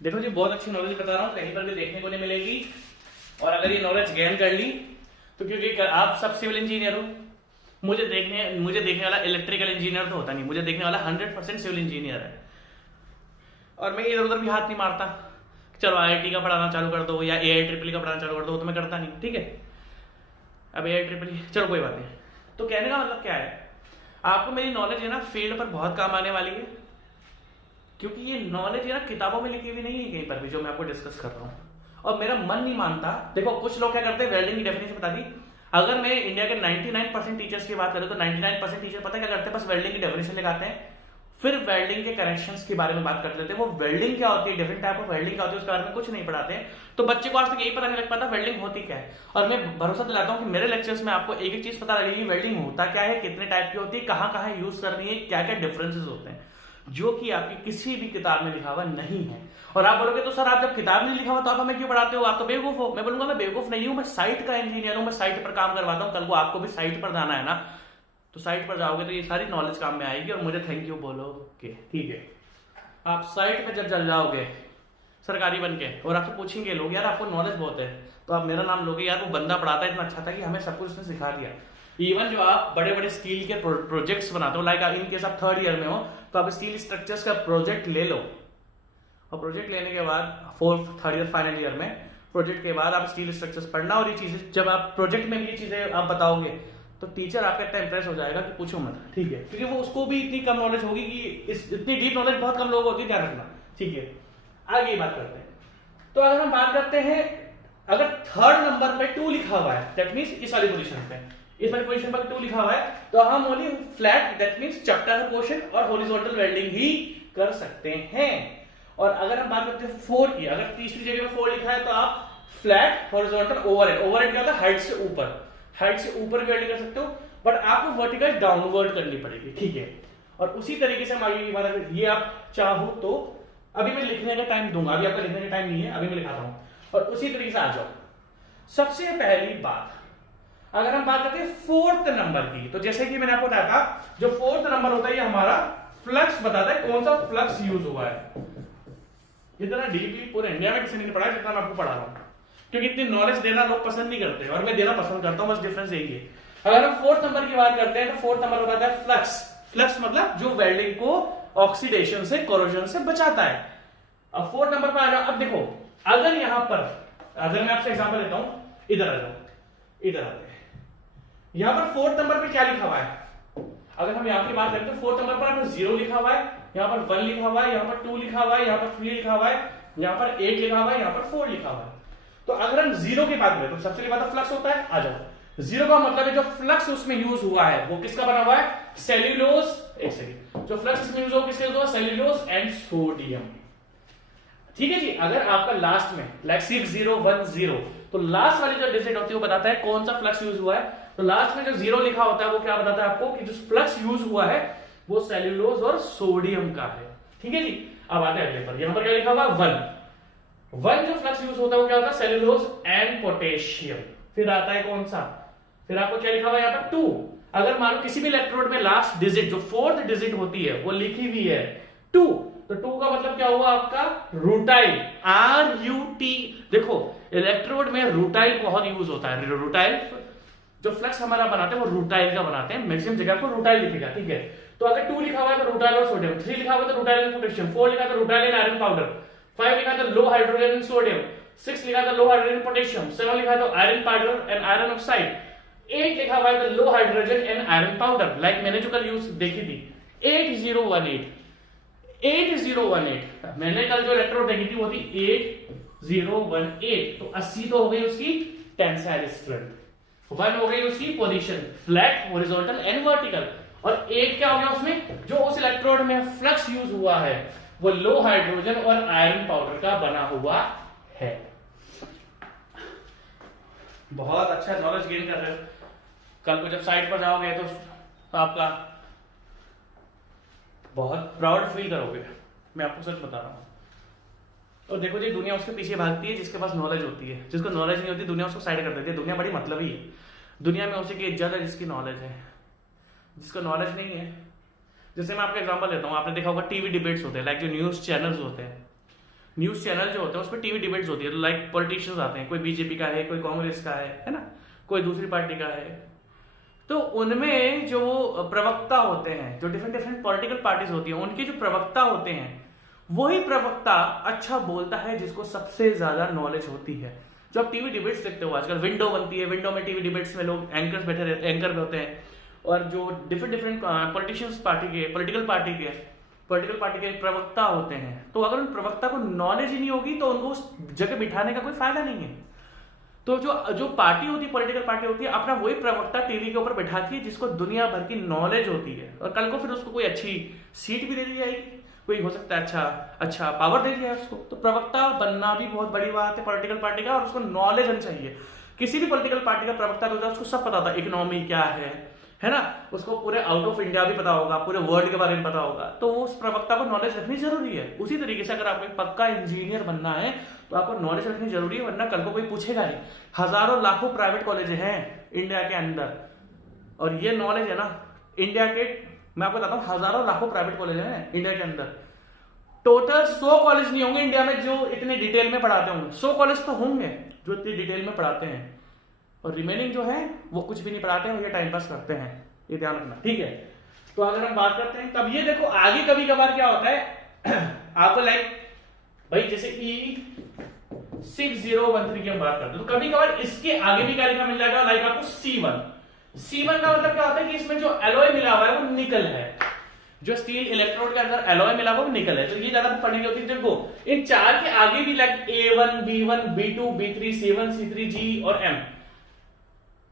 देखो जी बहुत अच्छी नॉलेज बता रहा हूँ, कहीं पर भी देखने को नहीं मिलेगी। और अगर ये नॉलेज गेन कर ली तो, क्योंकि आप सब सिविल इंजीनियर हो, मुझे देखने वाला इलेक्ट्रिकल इंजीनियर तो होता नहीं, मुझे देखने वाला 100% सिविल इंजीनियर है। और मैं इधर उधर भी हाथ नहीं मारता, चलो IIT का पढ़ाना चालू कर दो या AIEEE का पढ़ाना चालू कर दो, तो मैं करता नहीं, ठीक है। अब AIEEE चलो कोई बात नहीं। तो कहने का मतलब क्या है, आपको मेरी नॉलेज है ना फील्ड पर बहुत काम आने वाली है, क्योंकि ये नॉलेज है ना किताबों में लिखी हुई नहीं है कहीं पर भी, जो मैं आपको डिस्कस कर रहा हूँ। और मेरा मन नहीं मानता, देखो कुछ लोग क्या करते हैं, वेल्डिंग की डेफिनेशन बता दी। अगर मैं इंडिया के 99% टीचर्स की बात करूं तो 99% टीचर पता क्या करते हैं, बस वेल्डिंग की डेफिनेशन लगाते हैं, फिर वेल्डिंग के कनेक्शंस के बारे में बात कर लेते हैं। वो वेल्डिंग क्या होती है, डिफरेंट टाइप ऑफ वेल्डिंग क्या होती है, उसके बारे में कुछ नहीं पढ़ाते हैं। तो बच्चे को आज तक यही पता नहीं लग पाता वेल्डिंग होती क्या है। और मैं भरोसा दिलाता हूँ कि मेरे लेक्चर्स में आपको एक एक चीज पता लगेगी, वेल्डिंग होता क्या है, कितने टाइप की होती है, कहाँ कहाँ यूज करनी है, क्या क्या डिफरेंसेस होते हैं, जो कि आपकी किसी भी किताब में लिखा हुआ नहीं है। और आप बोलोगे तो सर आप जब किताब में लिखा हुआ तो आप हमें क्यों पढ़ाते हो, आप तो बेवकूफ हो। मैं बोलूंगा मैं बेवकूफ नहीं हूं, मैं साइट का इंजीनियर हूं, मैं साइट पर काम करवाता हूं। कल को आपको भी साइट पर जाना है ना, तो साइट पर जाओगे तो ये सारी नॉलेज काम में आएगी और मुझे थैंक यू बोलोगे, ठीक है। आप साइट पर जब चल जाओगे सरकारी बन के और आपसे पूछेंगे लोग यार आपको नॉलेज बहुत है, तो आप मेरा नाम लोगे, यार वो बंदा पढ़ाता है इतना अच्छा था कि हमें सब कुछ उसने सिखा दिया। इवन जो आप बड़े बड़े स्टील के प्रोजेक्ट्स बनाते हो, लाइक इनकेस आप 3rd ईयर में हो तो आप स्टील स्ट्रक्चर्स का प्रोजेक्ट ले लो, और प्रोजेक्ट लेने के बाद 4th 3rd year final year में प्रोजेक्ट के बाद आप स्टील स्ट्रक्चर्स पढ़ना। और ये चीजें जब आप प्रोजेक्ट में भी ये चीजें आप बताओगे तो टीचर आपका इतना इंप्रेस हो जाएगा कि पूछो मत, ठीक है, क्योंकि वो उसको भी इतनी कम नॉलेज होगी कि इतनी डीप नॉलेज बहुत कम लोगों को होती है, ध्यान रखना, ठीक है। आगे बात करते हैं। तो अगर हम बात करते हैं, अगर 3rd नंबर पे 2 लिखा हुआ है, दैट मींस इस वाली पोजीशन पे, इस वाली पोजीशन पर 2 लिखा हुआ है, तो हम only flat that means chapter portion और हॉरिजॉन्टल वेल्डिंग ही कर सकते हैं। और अगर हम बात करते हैं 4 की, अगर तीसरी जगह में 4 लिखा है तो आप फ्लैट हॉरिजॉन्टल ओवरहेड, ओवरहेड क्या होता है, हाइट से ऊपर, हाइट से ऊपर भी वेल्डिंग कर सकते हो, बट आपको वर्टिकल डाउनवर्ड करनी पड़ेगी, ठीक है। और उसी तरीके से हम आगे की बात करें, ये आप चाहो तो अभी मैं लिखने का टाइम दूंगा, अभी आपका लिखने का टाइम नहीं है, अभी मैं लिखाता हूं। और उसी तरीके से आ जाओ। सबसे पहली बात, अगर हम बात करते हैं 4th नंबर की, तो जैसे कि मैंने आपको बताया था, जो 4th नंबर होता है ये हमारा फ्लक्स बताता है, कौन सा फ्लक्स यूज हुआ है। इतना डीपली पूरे इंडिया में किसी ने नहीं पढ़ा जितना मैं आपको पढ़ा रहा हूं, क्योंकि इतनी नॉलेज देना लोग पसंद नहीं करते और मैं देना पसंद करता हूं, बस डिफरेंस यही है। अगर हम 4th नंबर की बात करते हैं तो 4th नंबर बताता है फ्लक्स। फ्लक्स मतलब जो वेल्डिंग को ऑक्सीडेशन से, कोरोजन से बचाता है। अब 4th नंबर पर आ जाओ। अब देखो, अगर यहां पर, अगर मैं आपसे एग्जांपल लेता हूं, इधर आ जाओ, इधर आते हैं, यहां पर 4th नंबर पे क्या लिखा हुआ है, अगर हम यहां की बात करें तो 4th नंबर पर 0 लिखा हुआ है, यहां पर 1 लिखा हुआ है, यहां पर 2 लिखा हुआ है, यहां पर 3 लिखा हुआ है, यहां पर 8 लिखा हुआ है, यहां पर 4 लिखा हुआ है। तो अगर हम 0 की बात करें तो सबसे पहले बात फ्लक्स होता है, आ जाओ। 0 का मतलब है जो फ्लक्स उसमें यूज हुआ है वो किसका बना हुआ है, सेल्यूलोज। एक सेकंड, जो फ्लक्स इसमें यूज हुआ किसका यूज हुआ, सेल्यूलोज एंड सोडियम, ठीक है जी। अगर आपका लास्ट में लाइक 6010, तो लास्ट वाली जो डिजिट होती है वो बताता है कौन सा फ्लक्स यूज हुआ है। तो लास्ट में जो 0 लिखा होता है वो क्या बताता है आपको कि जो फ्लक्स यूज हुआ है वो सेल्यूलोज और सोडियम का है, ठीक है जी। अब आते हैं अगले पर, यहां पर क्या लिखा हुआ, 1 जो फ्लक्स यूज होता है वो क्या होता है, सेल्यूलोज एंड पोटेशियम। फिर आता है कौन सा, फिर आपको क्या लिखा हुआ है यहां पर 2। अगर मान लो किसी भी इलेक्ट्रोड में लास्ट डिजिट जो 4th डिजिट होती है वो लिखी हुई है 2, तो 2 का मतलब क्या हुआ आपका रूटाइल, RUT। देखो इलेक्ट्रोड में रूटाइल बहुत यूज होता है। रूटाइल जो फ्लक्स हमारा बनाते हैं वो रूटाइल का बनाते हैं, मैक्सिमम जगह को रूटाइल लिखेगा, ठीक है। तो अगर 2 लिखा हुआ है तो रूटाइल और सोडियम, 3 लिखा हुआ है तो रूटाइल एंड पोटेशियम, 4 लिखा तो रूटाइल एंड आयरन पाउडर, 5 लिखा तो लो हाइड्रोजन एंड सोडियम, 6 लिखा तो लो हाइड्रोजन पोटेशियम, 7 लिखा तो iron powder and iron oxide, 8 लिखा हुआ है तो low hydrogen and iron powder. Like मैंने जो कल यूज देखी थी 8018, मैंने कल जो इलेक्ट्रोड देखी थी वो थी 8018, तो 80 तो हो गई उसकी टेंसाइल स्ट्रेंथ, 1 हो गई उसकी position flat, horizontal and vertical, और 8 क्या हो गया उसमें जो उस इलेक्ट्रोड में फ्लक्स यूज हुआ है वो लो हाइड्रोजन और आयरन पाउडर का बना हुआ है। बहुत अच्छा नॉलेज गेन कर रहे हो। कल को जब साइट पर जाओगे तो आपका बहुत प्राउड फील करोगे, मैं आपको सच बता रहा हूं। और देखो जी, दुनिया उसके पीछे भागती है जिसके पास नॉलेज होती है, जिसको नॉलेज नहीं होती दुनिया उसको साइड कर देती है। दुनिया बड़ी मतलबी है, दुनिया में उसी की इज्जत है जिसकी नॉलेज है, जिसको नॉलेज नहीं है। जैसे मैं आपका एग्जांपल लेता हूँ, आपने देखा होगा टीवी डिबेट्स होते हैं, लाइक जो न्यूज चैनल्स होते हैं, न्यूज चैनल जो होते हैं उस पर टीवी डिबेट्स होती है, तो लाइक पॉलिटिशियंस आते हैं, कोई बीजेपी का है, कोई कांग्रेस का है ना, कोई दूसरी पार्टी का है। तो उनमें जो प्रवक्ता होते हैं, जो डिफरेंट डिफरेंट पॉलिटिकल पार्टीज होती हैं, उनके जो प्रवक्ता होते हैं वही प्रवक्ता अच्छा बोलता है जिसको सबसे ज्यादा नॉलेज होती है। जो आप टीवी डिबेट्स देखते हो आजकल, विंडो बनती है, विंडो में टीवी डिबेट्स में लोग एंकर्स बैठे रहते, एंकर होते हैं, और जो डिफरेंट डिफरेंट पॉलिटिशियंस पार्टी के, पॉलिटिकल पार्टी के प्रवक्ता होते हैं। तो अगर उन प्रवक्ता को नॉलेज ही नहीं होगी तो उनको उस जगह बिठाने का कोई फायदा नहीं है। तो जो पार्टी होती है, पॉलिटिकल पार्टी होती है, अपना वही प्रवक्ता टीवी के ऊपर बैठाती है जिसको दुनिया भर की नॉलेज होती है, और कल को फिर उसको कोई अच्छी सीट भी दे दी जाएगी, कोई हो सकता है अच्छा पावर दे दिया है उसको। तो प्रवक्ता बनना भी बहुत बड़ी बात है पॉलिटिकल पार्टी का, और उसको नॉलेज होनी चाहिए। किसी भी पॉलिटिकल पार्टी का प्रवक्ता होता है उसको सब पता होता है, इकोनॉमी क्या है ना, उसको पूरे आउट ऑफ इंडिया भी पता होगा, पूरे वर्ल्ड के बारे में पता होगा। तो उस प्रवक्ता को नॉलेज रखनी जरूरी है। उसी तरीके से अगर आपको एक पक्का इंजीनियर बनना है तो आपको नॉलेज रखनी जरूरी है, वरना कल को कोई पूछेगा नहीं। हजारों लाखों प्राइवेट कॉलेज हैं इंडिया के अंदर, और ये नॉलेज है ना इंडिया के, मैं आपको बताता हूँ, हजारों लाखों प्राइवेट कॉलेज हैं इंडिया के अंदर। टोटल 100 कॉलेज नहीं होंगे इंडिया में जो इतने डिटेल में पढ़ाते होंगे। 100 कॉलेज तो होंगे जो इतनी डिटेल में पढ़ाते हैं, और रिमेनिंग जो है वो कुछ भी नहीं पढ़ाते हैं, ये टाइम पास करते हैं, ये ध्यान रखना, ठीक है। तो अगर हम बात करते हैं, तब ये देखो आगे कभी कभार क्या होता है आपको, लाइक भाई जैसे E6013 की हम बात करते हैं, तो कभी कभार इसके आगे भी क्या लिखा मिल जाएगा, लाइक आपको C1 का मतलब क्या होता है कि इसमें जो एलॉय मिला हुआ है वो निकल है, जो स्टील इलेक्ट्रोड के अंदर एलॉय मिला हुआ वो निकल है। तो ये ज्यादा पढ़ने की होती है। देखो इन 4 के आगे भी like A1, B1, B2, B3, C1, C3, G और M,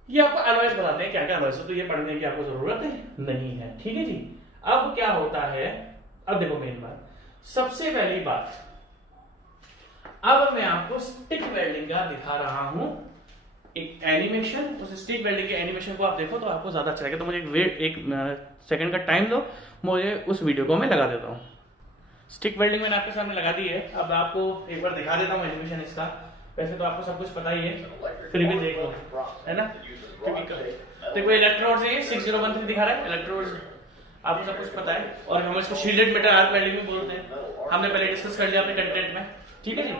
ये आपको एलॉयज बताते हैं क्या क्या एलॉयज, तो ये पढ़ने की आपको जरूरत नहीं है, ठीक है जी। अब क्या होता है, अब देखो मेन बात, सबसे पहली बात, अब मैं आपको स्टिक वेल्डिंग का दिखा रहा हूं एक एनिमेशन। उस स्टिक वेल्डिंग के एनिमेशन को आप देखो तो आपको ज्यादा अच्छा लगेगा। तो मुझे एक सेकंड का टाइम दो, मुझे उस वीडियो को मैं लगा देता हूं। स्टिक वेल्डिंग मैंने आपके सामने लगा दी है, अब आपको एक बार दिखा देता हूं एनिमेशन इसका। वैसे तो आपको सब कुछ पता ही है, फिर भी देख लो, है ना, देखो इलेक्ट्रोड से 6013 दिखा रहा है, इलेक्ट्रोड आपको सब कुछ पता है, और हम इसको शील्डेड मेटल आर्क वेल्डिंग भी बोलते हैं, हमने पहले डिस्कस कर लिया अपने कंटेंट में, ठीक है जी।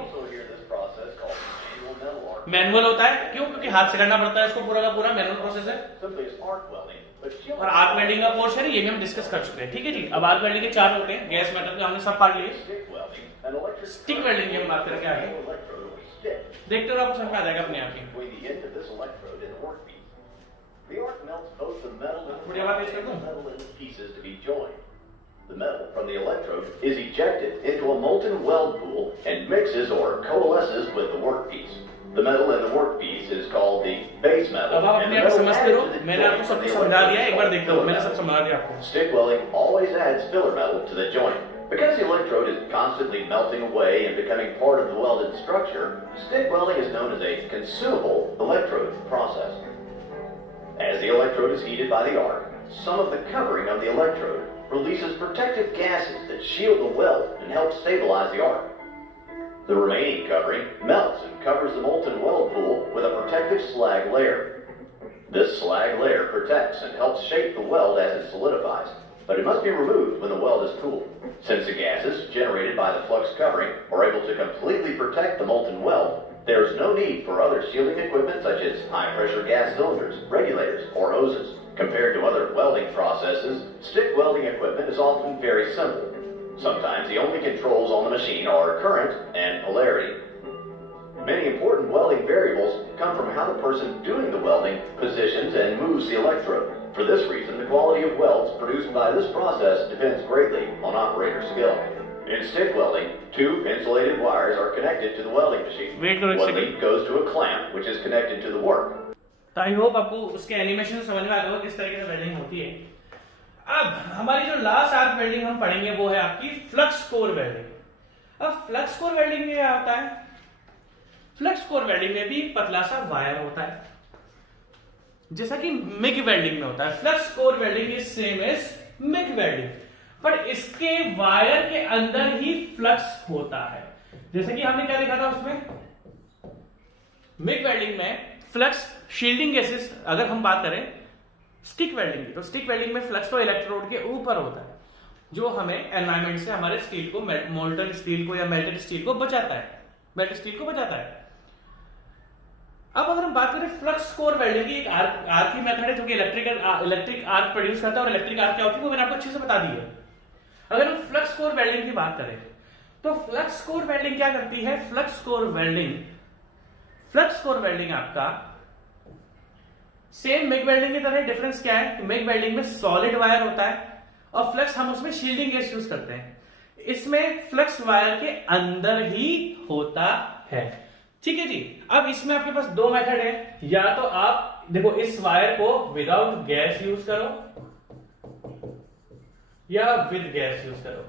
मैनुअल होता है, क्यों, क्योंकि हाथ से करना पड़ता है इसको, पूरा का पूरा मैनुअल प्रोसेस है। और आर्क वेल्डिंग का पोर्शन है, ये भी हम डिस्कस कर चुके हैं, ठीक है जी। अब आर्क वेल्डिंग के 4 होते हैं, गैस मेटल के हमने सब पार्ट लिए। स्टिक वेल्डिंग की हम बात करके आगे देखते हो, आपको समझ में आ जाएगा अपने आप ही। बढ़िया बात कर दूं। The metal from the electrode is ejected into a molten weld pool and mixes or coalesces with the workpiece. The metal in the workpiece is called the base metal. अब आप अपने आप समझते रहो, मैंने आपको सब कुछ समझा दिया, एक बार देखते हो, मैंने सब समझा दिया आपको। Stick welding always adds filler metal to the joint. Because the electrode is constantly melting away and becoming part of the welded structure, stick welding is known as a consumable electrode process. As the electrode is heated by the arc, some of the covering of the electrode releases protective gases that shield the weld and help stabilize the arc. The remaining covering melts and covers the molten weld pool with a protective slag layer. This slag layer protects and helps shape the weld as it solidifies. but it must be removed when the weld is cooled. Since the gases generated by the flux covering are able to completely protect the molten weld, there is no need for other shielding equipment such as high-pressure gas cylinders, regulators, or hoses. Compared to other welding processes, stick welding equipment is often very simple. Sometimes the only controls on the machine are current and polarity. Many important welding variables come from how the person doing the welding positions and moves the electrode. For this reason, the quality of welds produced by this process depends greatly on operator skill. In stick welding, two insulated wires are connected to the welding machine. One lead goes to a clamp, which is connected to the work. तो I hope आपको उसके animation समझ में आ गया किस तरीके से welding होती है। अब हमारी जो लास्ट आर्क वेल्डिंग हम पढ़ेंगे वो है आपकी फ्लक्स कोर वेल्डिंग। अब फ्लक्स कोर वेल्डिंग में क्या होता है? फ्लक्स कोर वेल्डिंग में भी पतला सा वायर होता है, जैसा कि मिग वेल्डिंग में होता है। Flux core welding is same as MIG welding, पर इसके वायर के अंदर ही फ्लक्स होता है। जैसे कि हमने क्या देखा था उसमें, मिग वेल्डिंग में फ्लक्स शील्डिंग गैसेस, अगर हम बात करें स्टिक वेल्डिंग की, तो स्टिक वेल्डिंग में फ्लक्स तो इलेक्ट्रोड के ऊपर होता है, जो हमें एनवायरमेंट से हमारे स्टील को, मोल्टन स्टील को या मेल्टेड स्टील को बचाता है, मेल्टेड स्टील को बचाता है। अब अगर हम बात करें फ्लक्स कोर वेल्डिंग की, एक आर्क की मेथड है जो कि इलेक्ट्रिक आर्क प्रोड्यूस करता है, और इलेक्ट्रिक आर्क क्या होती है वो मैंने आपको अच्छे से बता दी है। अगर हम फ्लक्स कोर वेल्डिंग की बात करें तो फ्लक्स कोर वेल्डिंग क्या करती है? फ्लक्स कोर वेल्डिंग आपका सेम मिग वेल्डिंग की तरह, डिफरेंस क्या है कि मिग वेल्डिंग में सॉलिड वायर होता है और फ्लक्स हम उसमें शील्डिंग गैस यूज करते हैं। इसमें फ्लक्स वायर के अंदर ही होता है, ठीक है जी। अब इसमें आपके पास दो मेथड है, या तो आप देखो इस वायर को विदाउट गैस यूज करो या विद गैस यूज करो,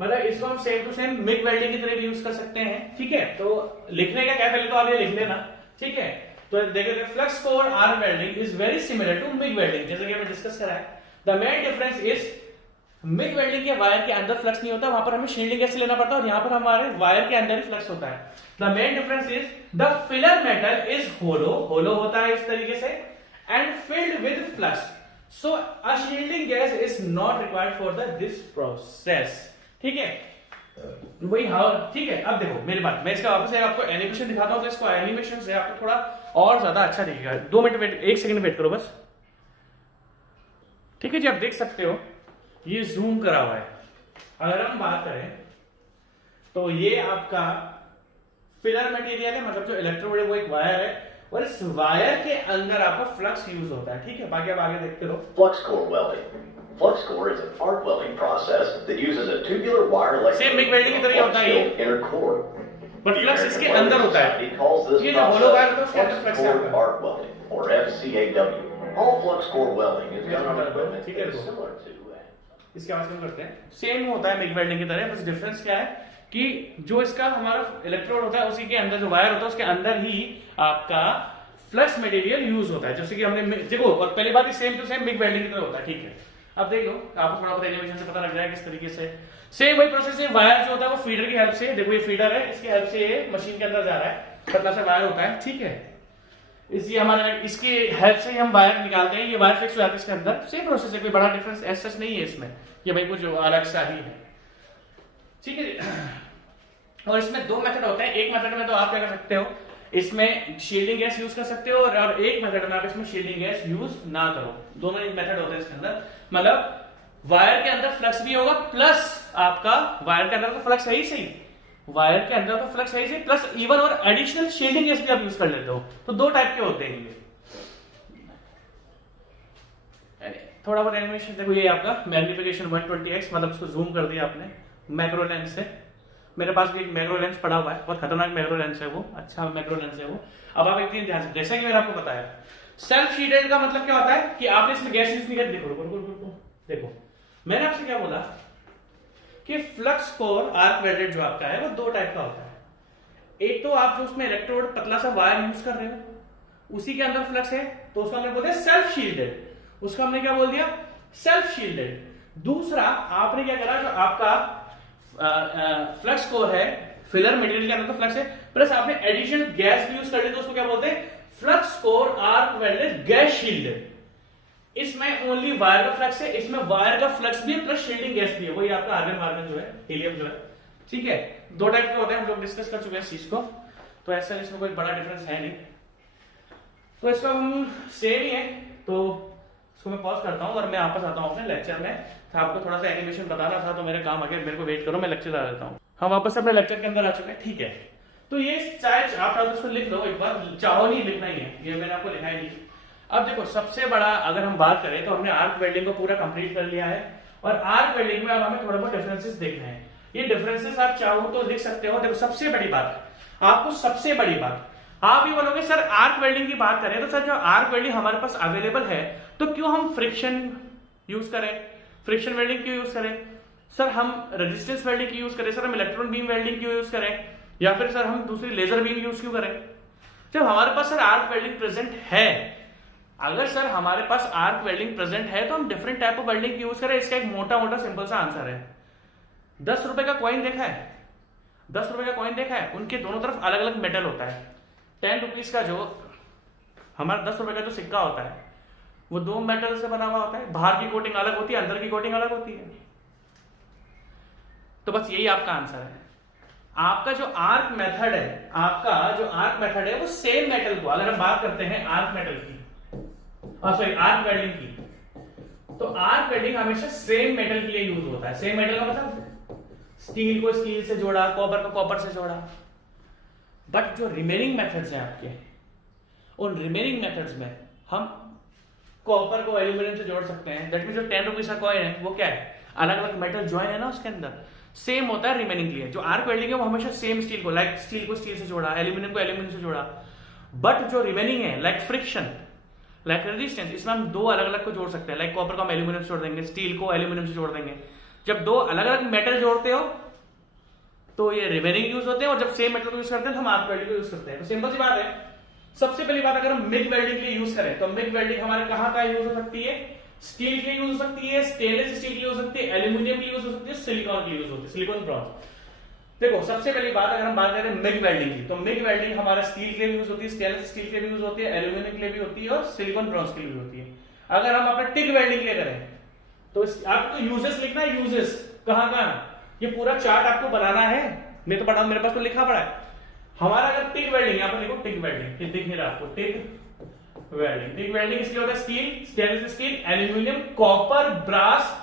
मतलब इसको हम same to same MIG welding की तरह भी यूज कर सकते हैं, ठीक है। तो लिखने का क्या, पहले तो आप ये लिख लेना, ठीक है। तो देखिए flux core arc welding is very similar to MIG welding, जैसे कि हमने डिस्कस करा है। The main difference is MIG welding के वायर के अंदर फ्लक्स नहीं होता, वहां पर हमें शील्डिंग गैस लेना पड़ता है, और यहां पर हमारे वायर के अंदर ही फ्लक्स होता है। The main difference is the filler metal is hollow होता है इस तरीके से, and filled with flux, so a shielding gas is not required for this process, ठीक है। वही हाँ, ठीक है। अब देखो मेरी बात, मैं इसका वापस आपको एनिमेशन दिखाता हूं, तो इसको एनिमेशन से आपको थोड़ा और ज्यादा अच्छा दिखेगा। 2 मिनट वेट, 1 सेकंड वेट करो बस, ठीक है जी। आप देख सकते हो ये जूम करा हुआ है। अगर हम बात करें तो ये आपका फिलर मटेरियल है, मतलब जो इलेक्ट्रोड है वो एक वायर है, और इस वायर के अंदर आपका फ्लक्स यूज होता है, ठीक है। बाकी आप आगे देखते रहो। Flux core welding. Flux core is an arc welding process that uses a tubular wire electrode. Same MIG welding की तरह होता है ये, inner core. बट फ्लक्स इसके अंदर होता है। He calls this ये जो होलो वायर होता है उसके अंदर flux फ्लक्स core आता है, arc welding, or FCAW. All flux core welding is done on equipment ठीक है, that is similar to. इसके आवाज कम करते हैं। सेम होता है मिग वेल्डिंग की तरह, बस डिफरेंस क्या है कि जो इसका हमारा इलेक्ट्रोड होता है उसी के अंदर जो वायर होता है उसके अंदर ही आपका फ्लक्स मटेरियल यूज होता है, जैसे कि हमने देखो। और पहली बात same to same MIG welding की तरह होता है, ठीक है। अब देख लो, आपको थोड़ा बहुत एनिमेशन से पता लग जाएगा किस तरीके से। सेम वही प्रोसेस है, वायर जो होता है वो फीडर की हेल्प से, देखो ये फीडर है, इसकी हेल्प से ये मशीन के अंदर जा रहा है, पतला सा वायर होता है, ठीक है। इसलिए हमारे इसकी हेल्प से हम वायर निकालते हैं, ये वायर फिक्स हो जाता है इसके अंदर। सेम प्रोसेस है, कोई बड़ा डिफरेंस ऐसा नहीं है इसमें, ये भाई कुछ अलग सा ही है, ठीक है। और इसमें 2 मेथड होते हैं। एक मेथड में तो आप क्या कर सकते हो, इसमें शील्डिंग गैस यूज कर सकते हो, और एक मेथड में आप इसमें शील्डिंग गैस यूज ना करो। दोनों ही मेथड होते हैं इसके अंदर, मतलब वायर के अंदर फ्लक्स भी होगा, प्लस आपका वायर के अंदर तो फ्लक्स है ही सही, वायर के अंदर तो फ्लक्स है ही सही, प्लस इवन और एडिशनल शील्डिंग गैस भी आप यूज कर लेते हो। तो 2 टाइप के होते हैं ये। थोड़ा बहुत एनिमेशन देखो, ये आपका मैग्निफिकेशन 120x, मतलब उसको जूम कर दिया आपने मैक्रो लेंस से। मेरे पास भी एक मैक्रो लेंस पड़ा हुआ है, बहुत खतरनाक मैक्रो लेंस है वो, अच्छा मैक्रो लेंस है वो। अब आप एक चीज ध्यान से, जैसे कि मैंने आपको बताया सेल्फ शील्डेड का मतलब क्या होता है कि आपने इसमें गैस यूज नहीं कर। देखो मैंने आपसे क्या बोला कि फ्लक्स कोर आर्क वेल्डेड जो आपका है वो 2 टाइप का होता है। एक तो आप जो उसमें इलेक्ट्रोड पतला सा वायर यूज कर रहे हो उसी के अंदर फ्लक्स है, तो उसको हमने बोलते हैं सेल्फ शील्डेड, उसको हमने क्या बोल दिया, सेल्फ शील्डेड। दूसरा आपने क्या करा, जो आपका फ्लक्स कोर है, फिलर मटेरियल के अंदर तो फ्लक्स है, प्लस आपने एडिशनल गैस भी यूज कर ली, तो उसको क्या बोलते हैं, flux core arc welded gas shielded. इसमें ओनली वायर का फ्लक्स है, इसमें वायर का फ्लक्स भी है प्लस शील्डिंग गैस भी है, वही आपका आर्गन वार्गन जो है, हीलियम जो है, ठीक है। दो टाइप के होते हैं, हम लोग डिस्कस कर चुके हैं इस चीज को, तो ऐसा इसमें कोई बड़ा डिफरेंस है नहीं। तो इसका हम सेम ही है, तो इसको मैं पॉज करता हूँ और मैं वापस आता हूँ अपने लेक्चर में। तो आपको थोड़ा सा एनिमेशन बताना था, तो मेरे काम आ गया, मेरे को वेट करो, मैं लेक्चर आ देता हूँ। हम वापस अपने लेक्चर के अंदर आ चुके हैं, ठीक है। तो ये चाहे आप चाहो तो इसको लिख लो एक बार, चाहो नहीं लिखना ही है, ये मैंने आपको लिखा ही नहीं। अब देखो सबसे बड़ा अगर हम बात करें तो हमने आर्क वेल्डिंग को पूरा कंप्लीट कर लिया है, और आर्क वेल्डिंग में अब हमें थोड़ा बहुत डिफरेंसेस देखने हैं। ये डिफरेंसेस आप चाहो तो लिख सकते हो। देखो सबसे बड़ी बात, आपको सबसे बड़ी बात, आप ये बोलोगे सर आर्क वेल्डिंग की बात करें तो सर जो आर्क वेल्डिंग हमारे पास अवेलेबल है तो क्यों हम फ्रिक्शन यूज करें, फ्रिक्शन वेल्डिंग क्यों यूज करें, सर हम रेजिस्टेंस वेल्डिंग क्यों यूज करें, सर हम इलेक्ट्रॉन बीम वेल्डिंग क्यों यूज करें, या फिर सर हम दूसरी लेजर बीम यूज क्यों करें, जब हमारे पास सर आर्क वेल्डिंग प्रेजेंट है। अगर सर हमारे पास आर्क वेल्डिंग प्रेजेंट है तो हम different type of welding use करें। इसका एक मोटा मोटा सिंपल सा आंसर है, 10 रुपए का कॉइन देखा है, 10 रुपए का कॉइन देखा है, उनके दोनों तरफ अलग अलग मेटल होता है। 10 रुपीज का जो हमारा 10 रुपए का जो सिक्का होता है वो 2 मेटल से बना हुआ होता है, बाहर की कोटिंग अलग होती है, अंदर की कोटिंग अलग होती है। तो बस यही आपका आंसर है। आपका जो आर्क मेथड है, आपका जो आर्क मेथड है वो सेम मेटल को, अगर हम बात करते हैं आर्क मेटल की, सॉरी आर्क वेल्डिंग की, तो आर्क वेल्डिंग हमेशा सेम मेटल के लिए यूज होता है। सेम मेटल का मतलब स्टील को स्टील से जोड़ा, कॉपर को कॉपर से जोड़ा। बट जो रिमेनिंग मेथड्स हैं आपके, उन रिमेनिंग मेथड्स में हम कॉपर को एल्यूमिनियम से जोड़ सकते हैं। दैट मीन जो 10 रुपीज का कॉइन है वो क्या है, अलग अलग मेटल ज्वाइन है ना उसके अंदर, सेम होता है रिमेनिंग के लिए। जो आर्क वेल्डिंग है वो हमेशा सेम स्टील को, लाइक स्टील को स्टील से जोड़ा, एल्यूमिनियम को एल्यूमिनियम से जोड़ा। बट जो रिमेनिंग है लाइक फ्रिक्शन, लाइक रेजिस्टेंस, इसमें हम दो अलग अलग को जोड़ सकते हैं। लाइक कॉपर को हम एल्यूमिनियम से जोड़ देंगे, स्टील को एल्यूमिनियम से जोड़ देंगे। जब दो अलग अलग मेटल जोड़ते हो तो ये रिमेनिंग यूज होते हैं, और जब सेम मेटल को यूज करते हैं तो हम आर्क वेल्डिंग को यूज करते हैं। तो सिंपल सी बात है। सबसे पहली बात, अगर हम मिग वेल्डिंग के लिए यूज करें तो मिग वेल्डिंग हमारे कहां का यूज हो सकती है, स्टील के लिए यूज हो सकती है, स्टेनलेस स्टील के लिए हो सकती है, एल्यूमिनियम के लिए यूज हो सकती है, सिलिकॉन के लिए यूज होती है, सिलिकॉन ब्रॉन्ज। देखो सबसे पहली बात, अगर हम बात करें मिग वेल्डिंग की, तो मिग वेल्डिंग हमारा स्टील के लिए यूज होती है, स्टेनलेस स्टील के लिए यूज होती है, एल्यूमिनियम के लिए भी होती है, और सिलिकॉन ब्रॉन्ज के लिए भी होती है। अगर हम अपना टिग वेल्डिंग के लिए करें तो आपको यूजेस लिखना है, यूजेस कहां कहां, ये पूरा चार्ट आपको बनाना है। मैं तो पढ़ा, मेरे पास तो लिखा पड़ा है। हमारा अगर टिग वेल्डिंग, यहां पर लिखो टिग वेल्डिंग, ये दिख नहीं रहा आपको, टिग वेल्डिंग। टिग वेल्डिंग इसके होता है steel, stainless steel, aluminium, copper, brass,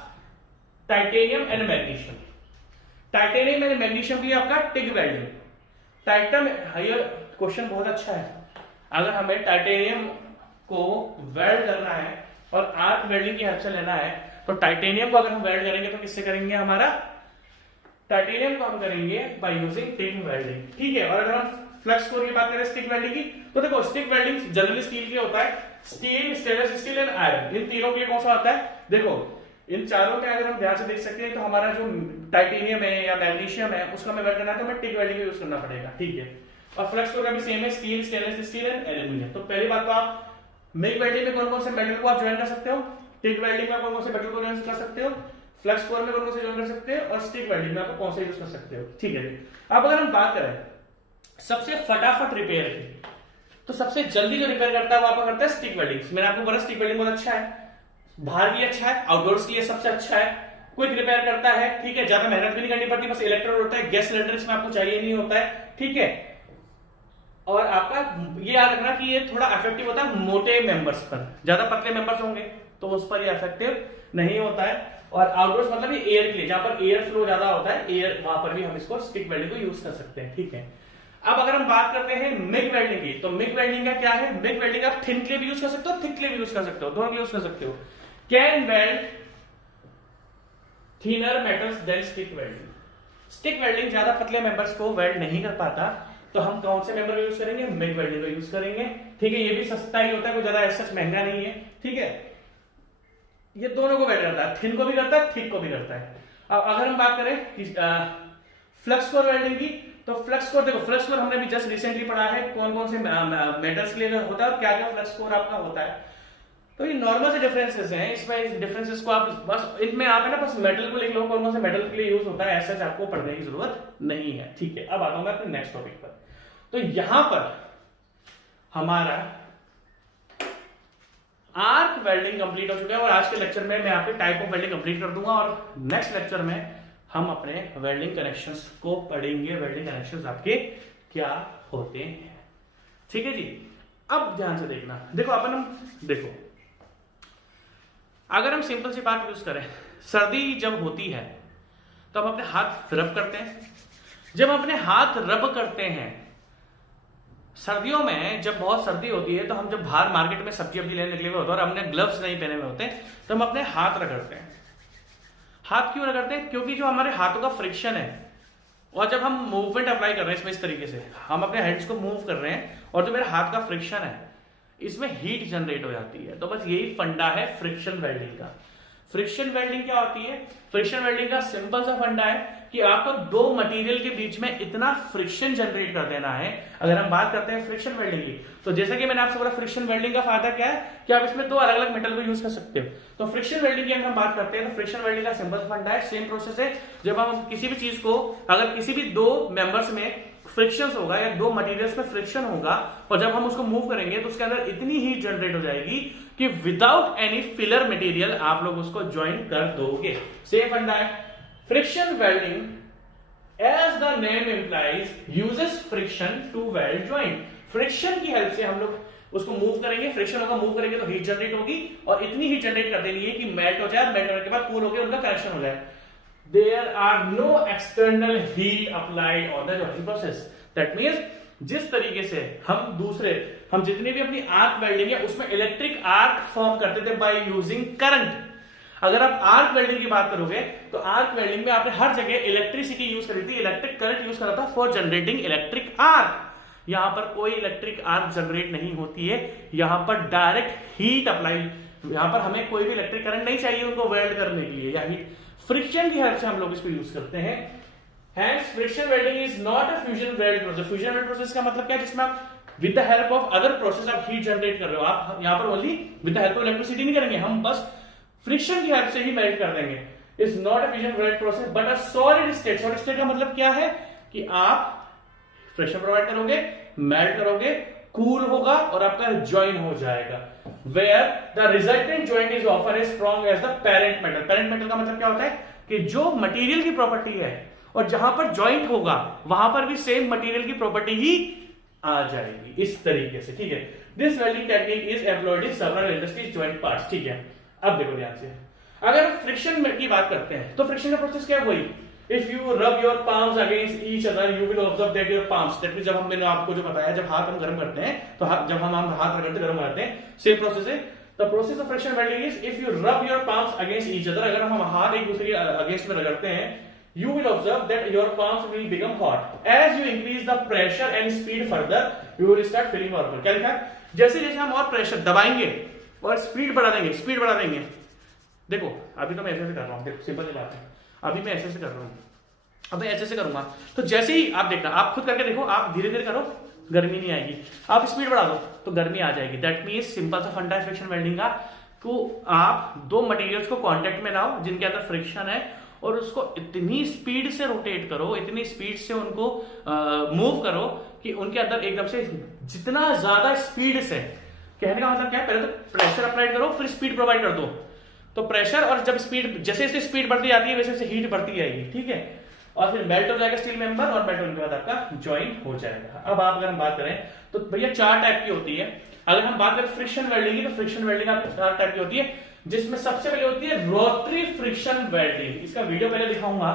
titanium and magnesium. Titanium and magnesium के लिए आपका टिग वेल्डिंग। टाइटम, ये क्वेश्चन बहुत अच्छा है। अगर हमें टाइटेनियम को वेल्ड करना है और आर्क वेल्डिंग की हेल्प से लेना है, तो टाइटेनियम को अगर हम वेल्ड करेंगे तो किससे करेंगे, हमारा टाइटेनियम को हम करेंगे बाय यूजिंग टिग वेल्डिंग, ठीक है। और अगर हम फ्लक्स कोर की बात करें स्टिक वेल्डिंग की, तो देखो स्टिक वेल्डिंग जनरली स्टील के लिए होता है, steel, stainless steel and iron, इन तीनों के लिए कौन सा होता है। देखो इन चारों में अगर हम ध्यान से देख सकते हैं तो हमारा जो टाइटेनियम है या मैग्नीशियम है उसका हमें वेल्ड करना है तो हमें टिग वेल्डिंग यूज करना पड़ेगा, ठीक है। और फ्लक्स कोर का भी सेम है, steel, stainless steel and aluminium. तो पहली बात तो आप मिग वेल्डिंग में कौन कौन से मेटल को आप ज्वाइन कर सकते हो, टिग वेल्डिंग में कौन कौन से मेटल को ज्वाइन कर सकते हो, फ्लक्स कोर में कौन कौन से ज्वाइन कर सकते हो, और स्टिक वेल्डिंग में आप कौन से यूज कर सकते हो, ठीक है। अब अगर हम बात करें सबसे फटाफट रिपेयर की, तो सबसे जल्दी जो रिपेयर करता है वो आपका करता है स्टिक वेल्डिंग। मैंने आपको बोला स्टिक वेल्डिंग बहुत अच्छा है, बाहर के लिए अच्छा है, आउटडोर्स के लिए सबसे अच्छा है, क्विक रिपेयर करता है, ठीक है, ज्यादा मेहनत भी नहीं करनी पड़ती, बस इलेक्ट्रोड होता है, गैस सिलेंडर इसमें आपको चाहिए नहीं होता है, ठीक है। और आपका ये याद रखना कि ये थोड़ा इफेक्टिव होता है मोटे मेंबर्स पर, ज्यादा पतले मेंबर्स होंगे तो उस पर ये इफेक्टिव नहीं होता है। और आउटडोर्स मतलब ये एयर के लिए, जहां पर एयर फ्लो ज्यादा होता है, एयर, वहां पर भी हम इसको स्टिक वेल्डिंग को यूज कर सकते हैं, ठीक है। अब अगर हम बात करते हैं मिग वेल्डिंग की, तो मिग वेल्डिंग का क्या है, मिग वेल्डिंग आप थिन के लिए भी यूज कर सकते हो, थिक के लिए भी यूज कर सकते हो, दोनों के लिए यूज कर सकते हो। Can weld thinner metals than stick welding. Stick welding ज्यादा पतले मेंबर्स को वेल्ड नहीं कर पाता, तो हम कौन से मेंबर यूज करेंगे, मिग वेल्डिंग को यूज करेंगे, ठीक है। ये भी सस्ता ही होता है, कोई ज्यादा सच महंगा नहीं है, ठीक है। ये दोनों को वेल्ड करता है, थिन को भी करता है, थिक को भी करता है। अब अगर हम बात करें फ्लक्स कोर वेल्डिंग की, तो फ्लक्स कोर, देखो फ्लक्स कोर हमने भी जस्ट रिसेंटली पढ़ा है कौन कौन से मेटल्स के लिए होता है और क्या क्या फ्लक्स कोर आपका होता है। तो ये नॉर्मल से डिफरेंसेस हैं, इसमें इस डिफरेंसेस को आप बस इनमें आप है ना बस मेटल को लिख लो, कौन कौन से मेटल के लिए यूज होता है, ऐसा आपको पढ़ने की जरूरत नहीं है, ठीक है। अब आता हूं मैं अपने नेक्स्ट टॉपिक पर। तो यहां पर हमारा आर्क वेल्डिंग कंप्लीट हो चुका है और आज के लेक्चर में मैं आपके टाइप ऑफ वेल्डिंग कंप्लीट कर दूंगा और नेक्स्ट लेक्चर में हम अपने वेल्डिंग कनेक्शंस को पढ़ेंगे। वेल्डिंग कनेक्शंस आपके क्या होते हैं, ठीक है जी। अब ध्यान से देखना, देखो देखो अगर हम सिंपल सी बात यूज करें, सर्दी जब होती है तो हम अपने हाथ रब करते हैं। जब हम अपने हाथ रब करते हैं, सर्दियों में जब बहुत सर्दी होती है तो हम जब बाहर मार्केट में सब्जी लेने निकले हुए होते हैं और हमने ग्लव्स नहीं पहने हुए होते तो हम अपने हाथ रगड़ते हैं। हाथ क्यों रगड़ते हैं? क्योंकि जो हमारे हाथों का फ्रिक्शन है और जब हम मूवमेंट अप्लाई कर रहे हैं इसमें, इस तरीके से हम अपने हैंड्स को मूव कर रहे हैं और जो मेरे हाथ का फ्रिक्शन है इसमें हीट जनरेट हो जाती है। तो बस यही फंडा है फ्रिक्शन वेल्डिंग का। फ्रिक्शन वेल्डिंग क्या होती है? फ्रिक्शन वेल्डिंग का सिंपल सा फंडा है कि आपको दो मटेरियल के बीच में इतना फ्रिक्शन जनरेट कर देना है। अगर हम बात करते हैं फ्रिक्शन वेल्डिंग की, तो जैसा कि मैंने आपसे बोला, फ्रिक्शन वेल्डिंग का फायदा क्या है कि आप इसमें दो अलग अलग मेटल को यूज कर सकते हो। तो फ्रिक्शन वेल्डिंग की अगर हम बात करते हैं तो फ्रिक्शन वेल्डिंग का सिंपल फंडा है, सेम प्रोसेस है। जब हम किसी भी चीज को, अगर किसी भी दो मेंबर्स में फ्रिक्शन होगा या दो मटेरियल्स में फ्रिक्शन होगा और जब हम उसको मूव करेंगे तो उसके अंदर इतनी हीट जनरेट हो जाएगी कि विदाउट एनी फिलर मटेरियल आप लोग उसको ज्वाइन कर दोगे। सेम फंडा है। Friction welding as the name implies uses friction to weld joint. Friction की हेल्प से हम लोग उसको मूव करेंगे, फ्रिक्शन होगा, मूव करेंगे तो हीट जनरेट होगी और इतनी हीट जनरेट कर देनी है कि मेल्ट हो जाए, मेल्ट होने के बाद कूल होकर उनका कनेक्शन हो जाए। There are no external heat applied on the joining process. That means जिस तरीके से हम जितनी भी अपनी आर्क वेल्डिंग है उसमें इलेक्ट्रिक आर्क फॉर्म करते थे बाय यूजिंग करंट। अगर आप आर्क वेल्डिंग की बात करोगे तो आर्क वेल्डिंग में आपने हर जगह इलेक्ट्रिसिटी यूज करी थी, इलेक्ट्रिक करंट यूज करा था फॉर जनरेटिंग इलेक्ट्रिक आर्क। यहां पर कोई इलेक्ट्रिक आर्क जनरेट नहीं होती है, यहां पर डायरेक्ट हीट अप्लाई, यहां पर हमें कोई भी इलेक्ट्रिक करंट नहीं चाहिए उनको वेल्ड करने के लिए, या हीट फ्रिक्शन की हेल्प से हम लोग इसको यूज करते हैं। Hence, friction welding is not a fusion weld process. Fusion weld process का मतलब क्या है? जिसमें आप with the help of other process आप heat generate कर रहे हो। आप यहाँ पर only with the help of electricity नहीं करेंगे, हम बस friction की हेल्प से ही मेल्ट कर देंगे। It's not a fusion weld process but a solid state. Solid state का मतलब क्या है कि आप फ्रिक्शन प्रोवाइड करोगे, मेल्ट करोगे, कूल होगा और आपका ज्वाइन हो जाएगा। Where the resultant joint is often as strong as the parent metal. Parent metal का मतलब क्या होता है कि जो मटेरियल की प्रॉपर्टी है और जहां पर ज्वाइंट होगा वहां पर भी सेम मटेरियल की प्रॉपर्टी ही आ जाएगी, इस तरीके से, ठीक है। This welding technique is employed in several industries joint parts, ठीक है। अब देखो ध्यान से, अगर फ्रिक्शन की बात करते हैं तो फ्रिक्शन का प्रोसेस क्या है? वही, if you rub your palms against each other you will observe that your palms, that means जब मैंने आपको जो बताया, जब हाथ हम गर्म करते हैं तो जब हम हाथ रगड़ते गर्म करते हैं, सेम प्रोसेस है। The process of friction welding is if you rub your palms against each other, अगर हम हाथ एक दूसरे के अगेंस्ट में रगड़ते हैं, you will observe that your palms will become hot. As you increase the pressure and speed further, you will start feeling warmer. क्या लिखा है? जैसे जैसे हम और प्रेशर दबाएंगे और स्पीड बढ़ा देंगे, देखो अभी तो मैं ऐसे कर रहा हूँ, देखो सिंपल सी बात है, अभी मैं ऐसे कर रहा हूँ, अब मैं ऐसे करूंगा, तो जैसे ही आप देखना, आप खुद करके देखो, आप धीरे धीरे करो, गर्मी नहीं आएगी, आप स्पीड बढ़ा दो तो गर्मी आ जाएगी। दैट मीन्स सिंपल सा फंडा है फ्रिक्शन वेल्डिंग का, तो आप दो मटेरियल्स को कांटेक्ट में लाओ जिनके अंदर फ्रिक्शन है और उसको इतनी स्पीड से रोटेट करो, इतनी स्पीड से उनको मूव करो कि उनके अंदर एकदम से जितना ज्यादा स्पीड से, कहने का मतलब क्या है, पहले तो प्रेशर अप्लाई करो फिर स्पीड प्रोवाइड कर दो। तो प्रेशर और जब स्पीड, जैसे जैसे स्पीड बढ़ती जाती है वैसे वैसे हीट बढ़ती जाएगी, ठीक है, और फिर मेल्ट हो जाएगा स्टील मेंबर और मेल्ट होने के बाद आपका ज्वाइन हो जाएगा। अब आप अगर हम बात करें तो भैया चार टाइप की होती है। अगर हम बात करें फ्रिक्शन वेल्डिंग की तो फ्रिक्शन वेल्डिंग आपकी चार टाइप की होती है, जिसमें सबसे पहले होती है रोटरी फ्रिक्शन वेल्डिंग। इसका वीडियो पहले दिखाऊंगा,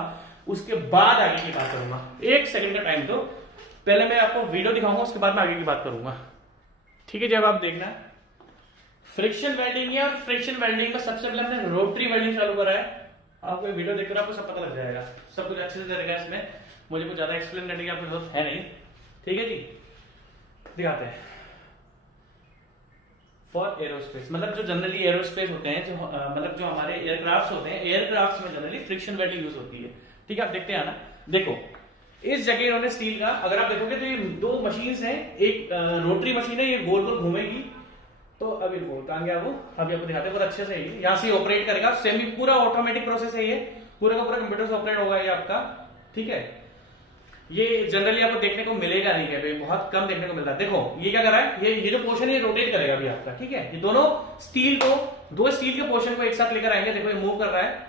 उसके बाद आगे की बात करूंगा। एक सेकंड का टाइम दो, पहले मैं आपको वीडियो दिखाऊंगा उसके बाद मैं आगे की बात करूंगा, ठीक है। जब आप देखना फ्रिक्शन वेल्डिंग है और फ्रिक्शन वेल्डिंग में सबसे पहले हमने रोटरी वेल्डिंग चालू करा है। आपको वीडियो देखकर आपको सब पता लग जाएगा, सब कुछ अच्छे से रहेगा, इसमें मुझे कुछ ज्यादा एक्सप्लेन करने की आपको जरूरत है नहीं, ठीक है जी। दिखाते हैं फॉर एरोस्पेस, मतलब जो जनरली एरोस्पेस होते हैं, जो मतलब जो हमारे एयरक्राफ्ट होते हैं, एयरक्राफ्ट में जनरली फ्रिक्शन वेल्डिंग यूज होती है, ठीक है। आप देखते हैं ना, देखो इस जगह इन्होंने स्टील का, अगर आप देखोगे तो ये दो मशीन्स हैं, एक रोटरी मशीन है, ये गोल गोल घूमेगी, तो अभी कहां गया वो, अभी आपको दिखाते हैं बहुत अच्छे से। यहाँ से ऑपरेट करेगा, सेमी पूरा ऑटोमेटिक प्रोसेस है ये, पूरा का पूरा कंप्यूटर से ऑपरेट होगा ये आपका, ठीक है। ये जनरली आपको देखने को मिलेगा नहीं है, बहुत कम देखने को मिलता है। देखो ये क्या कर रहा है, ये जो पोर्शन है ये रोटेट करेगा अभी आपका, ठीक है। ये दोनों स्टील को, दो स्टील के पोर्शन को एक साथ लेकर आएंगे। देखो ये मूव कर रहा है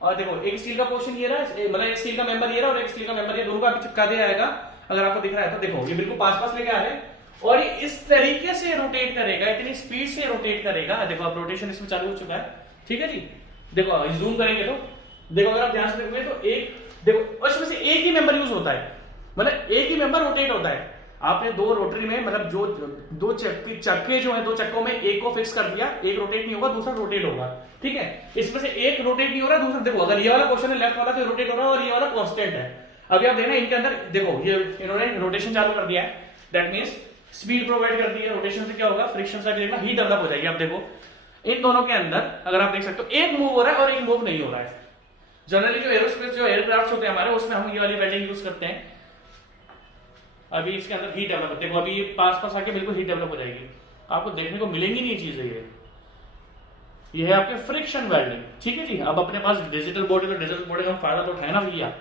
और देखो एक स्टील का पोर्शन ये रहा, मतलब एक स्टील का मेंबर ये रहा और एक स्टील का मेंबर ये, दोनों को आपको चिपका दिया जाएगा। अगर आपको दिख रहा है तो देखो ये बिल्कुल पास पास लेके आ रहे हैं और ये इस तरीके से रोटेट करेगा, इतनी स्पीड से रोटेट करेगा। देखो अब रोटेशन इसमें चालू हो चुका है, ठीक है जी। देखो जूम करेंगे तो देखो, अगर आप ध्यान से देखोगे तो एक देखो उसमें से एक ही मेंबर यूज होता है, मतलब एक ही मेंबर रोटेट होता है। आपने दो रोटरी में, मतलब जो दो चक्के जो है, दो चक्कों में एक को फिक्स कर दिया, एक रोटेट नहीं होगा दूसरा रोटेट होगा, ठीक है। इसमें से एक रोटेट नहीं हो रहा, दूसरा देखो अगर ये वाला पोर्शन है लेफ्ट वाला तो रोटेट हो रहा है और ये वाला कांस्टेंट है। अभी आप देखना इनके अंदर देखो ये इन्होंने रोटेशन चालू कर दिया है, दैट मींस स्पीड प्रोवाइड कर दी है। रोटेशन से क्या होगा, फ्रिक्शन से देखना हीट डेवलप हो जाएगी। आप देखो इन दोनों के अंदर अगर आप देख सकते हो एक मूव हो रहा है और एक मूव नहीं हो रहा है। जनरली जो एरोस्पेस जो एयरक्राफ्ट होते हैं हमारे, उसमें हम ये वाली वेल्डिंग यूज करते हैं। अभी इसके अंदर हीट डेवलप, देखो अभी पास पास आके बिल्कुल हीट डेवलप हो जाएगी, आपको देखने को मिलेंगी नहीं चीजें। ये है आपके फ्रिक्शन वेल्डिंग, ठीक है जी। अब अपने पास डिजिटल बोर्ड है तो डिजिटल बोर्ड का फायदा तो है ना भैया,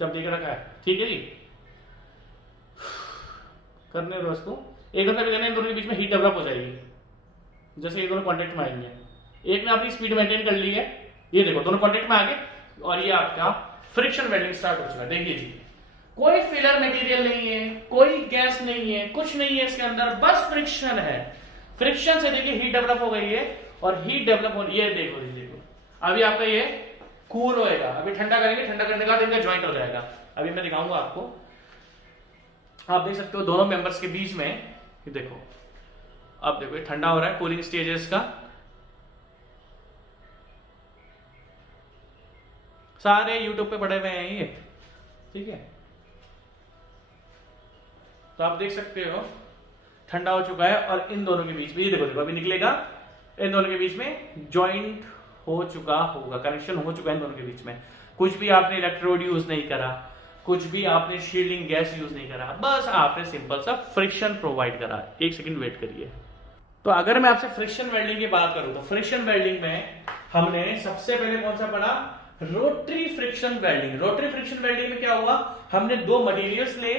जब देख रखा है, ठीक है जी। करने दो इसको, एक मतलब इन दोनों के बीच में हीट डेवलप हो जाएगी जैसे ये दोनों कॉन्टेक्ट में आएंगे। एक ने अपनी स्पीड मेंटेन कर ली है, ये देखो दोनों कॉन्टेक्ट में आ गए और ये आपका फ्रिक्शन वेल्डिंग स्टार्ट हो चुका है। देखिए जी कोई फिलर मटेरियल नहीं है, कोई गैस नहीं है, कुछ नहीं है इसके अंदर, बस फ्रिक्शन है। फ्रिक्शन से देखिए हीट डेवलप हो गई है और हीट डेवलप हो रही है। देखो देखो अभी आपका ये कूल होएगा, अभी ठंडा करेंगे, ठंडा करने के बाद इनका ज्वाइंट हो जाएगा। अभी मैं दिखाऊंगा आपको, आप देख सकते हो दोनों मेंबर्स के बीच में, ये देखो अब देखो ये ठंडा हो रहा है, कूलिंग स्टेजेस का सारे यूट्यूब पे पड़े हुए हैं ये, ठीक है। तो आप देख सकते हो ठंडा हो चुका है और इन दोनों के बीच में ये देखो देखो अभी निकलेगा, इन दोनों के बीच में ज्वाइंट हो चुका होगा, कनेक्शन हो चुका है इन दोनों के बीच में। कुछ भी आपने इलेक्ट्रोड यूज नहीं करा, कुछ भी आपने शील्डिंग गैस यूज नहीं करा, बस आपने सिंपल सा फ्रिक्शन प्रोवाइड करा। एक सेकंड वेट करिए। तो अगर मैं आपसे फ्रिक्शन वेल्डिंग की बात करूं तो फ्रिक्शन वेल्डिंग में हमने सबसे पहले कौन सा पढ़ा, rotary friction welding. Rotary friction welding में क्या हुआ, हमने दो मटेरियल्स ले,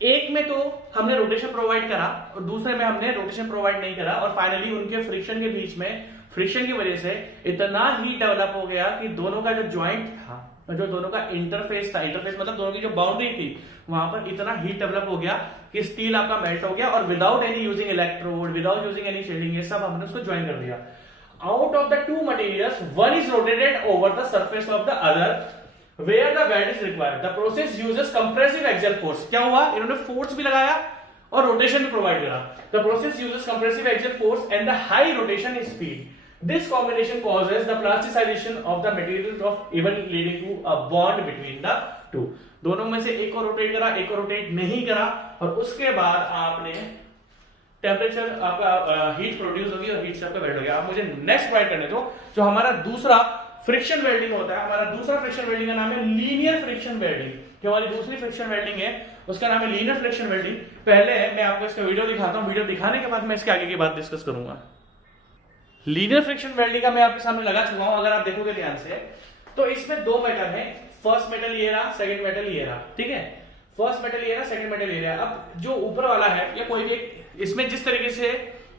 एक में तो हमने रोटेशन प्रोवाइड करा और दूसरे में हमने रोटेशन प्रोवाइड नहीं करा और फाइनली उनके फ्रिक्शन के बीच में, फ्रिक्शन की वजह से इतना हीट डेवलप हो गया कि दोनों का जो ज्वाइंट था, जो दोनों का इंटरफेस था, इंटरफेस मतलब दोनों की जो बाउंड्री थी, वहां पर इतना हीट डेवलप हो गया कि स्टील आपका मेल्ट हो गया और without any using electrode, without using any shielding, ये सब हमने उसको ज्वाइन कर दिया। Out of the two materials, one is rotated over the surface of the other where the weld is required. The process uses compressive axial force. क्या हुआ, इन्होंने force भी लगाया और रोटेशन भी प्रोवाइड करा। The process uses compressive axial force and the high rotation speed. This combination causes the plasticization of the material of even leading to a bond between the two. दोनों में से एक को रोटेट करा, एक को रोटेट नहीं करा और उसके बाद आपने टेम्परेचर आपका हीट प्रोड्यूस होगी और हीट से आपका वेल्ड हो गया। आप मुझे नेक्स्ट पॉइंट करने दो, जो हमारा दूसरा फ्रिक्शन वेल्डिंग होता है। हमारा दूसरा फ्रिक्शन वेल्डिंग का नाम है लीनियर फ्रिक्शन वेल्डिंग। जो हमारी दूसरी फ्रिक्शन वेल्डिंग है उसका नाम है लीनियर फ्रिक्शन वेल्डिंग। पहले मैं आपको इसका वीडियो दिखाता हूं, वीडियो दिखाने के बाद मैं इसके आगे की बात डिस्कस करूंगा। लीनियर फ्रिक्शन वेल्डिंग का मैं आपके सामने लगा चुका हूं, अगर आप देखोगे ध्यान से तो इसमें दो मेटल है, फर्स्ट मेटल ये रहा, सेकंड मेटल ये रहा, ठीक है। फर्स्ट मेटल ये रहा, सेकंड मेटल ये रहा। अब जो ऊपर वाला है या कोई भी, इसमें जिस तरीके से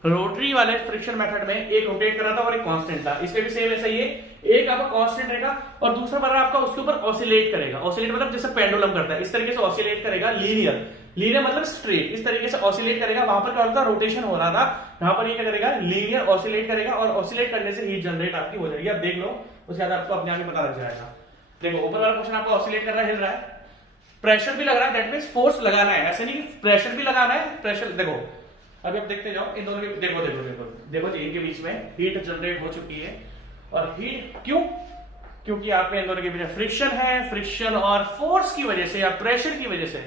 रोटरी वाले फ्रिक्शन मेथड में एक रोटेट कर रहा था और एक कांस्टेंट था, इसमें भी सेम ऐसा ही है, एक आपका कांस्टेंट रहेगा और दूसरा वाला आपका उसके ऊपर ऑसिलेट करेगा। ऑसिलेट मतलब जैसे पेंडुलम करता है, इस तरीके से ऑसिलेट करेगा। लीनियर, लीनियर मतलब स्ट्रेट, इस तरीके से ऑसिलेट करेगा। वहां पर क्या होता है, रोटेशन हो रहा था, यहां पर ये क्या करेगा, लीनियर ऑसिलेट करेगा और ऑसिलेट करने से हीट जनरेट आपकी हो जाएगी। आप देख लो, उसके बाद आपको अपने आप ही पता लग जाएगा। देखो ऊपर वाला पोर्शन आपको ऑसिलेट कर रहा है, हिल रहा है, प्रेशर भी लग रहा है, दैट मींस फोर्स लगाना है, ऐसे नहीं कि प्रेशर भी लगाना है। प्रेशर देखो, अभी आप देखते जाओ इन दोनों के, देखो देखो देखो देखो जी, इनके बीच में हीट जनरेट हो चुकी है। और हीट क्यों, क्योंकि आपके इन दोनों के बीच में फ्रिक्शन है। फ्रिक्शन और फोर्स की वजह से या प्रेशर की वजह से,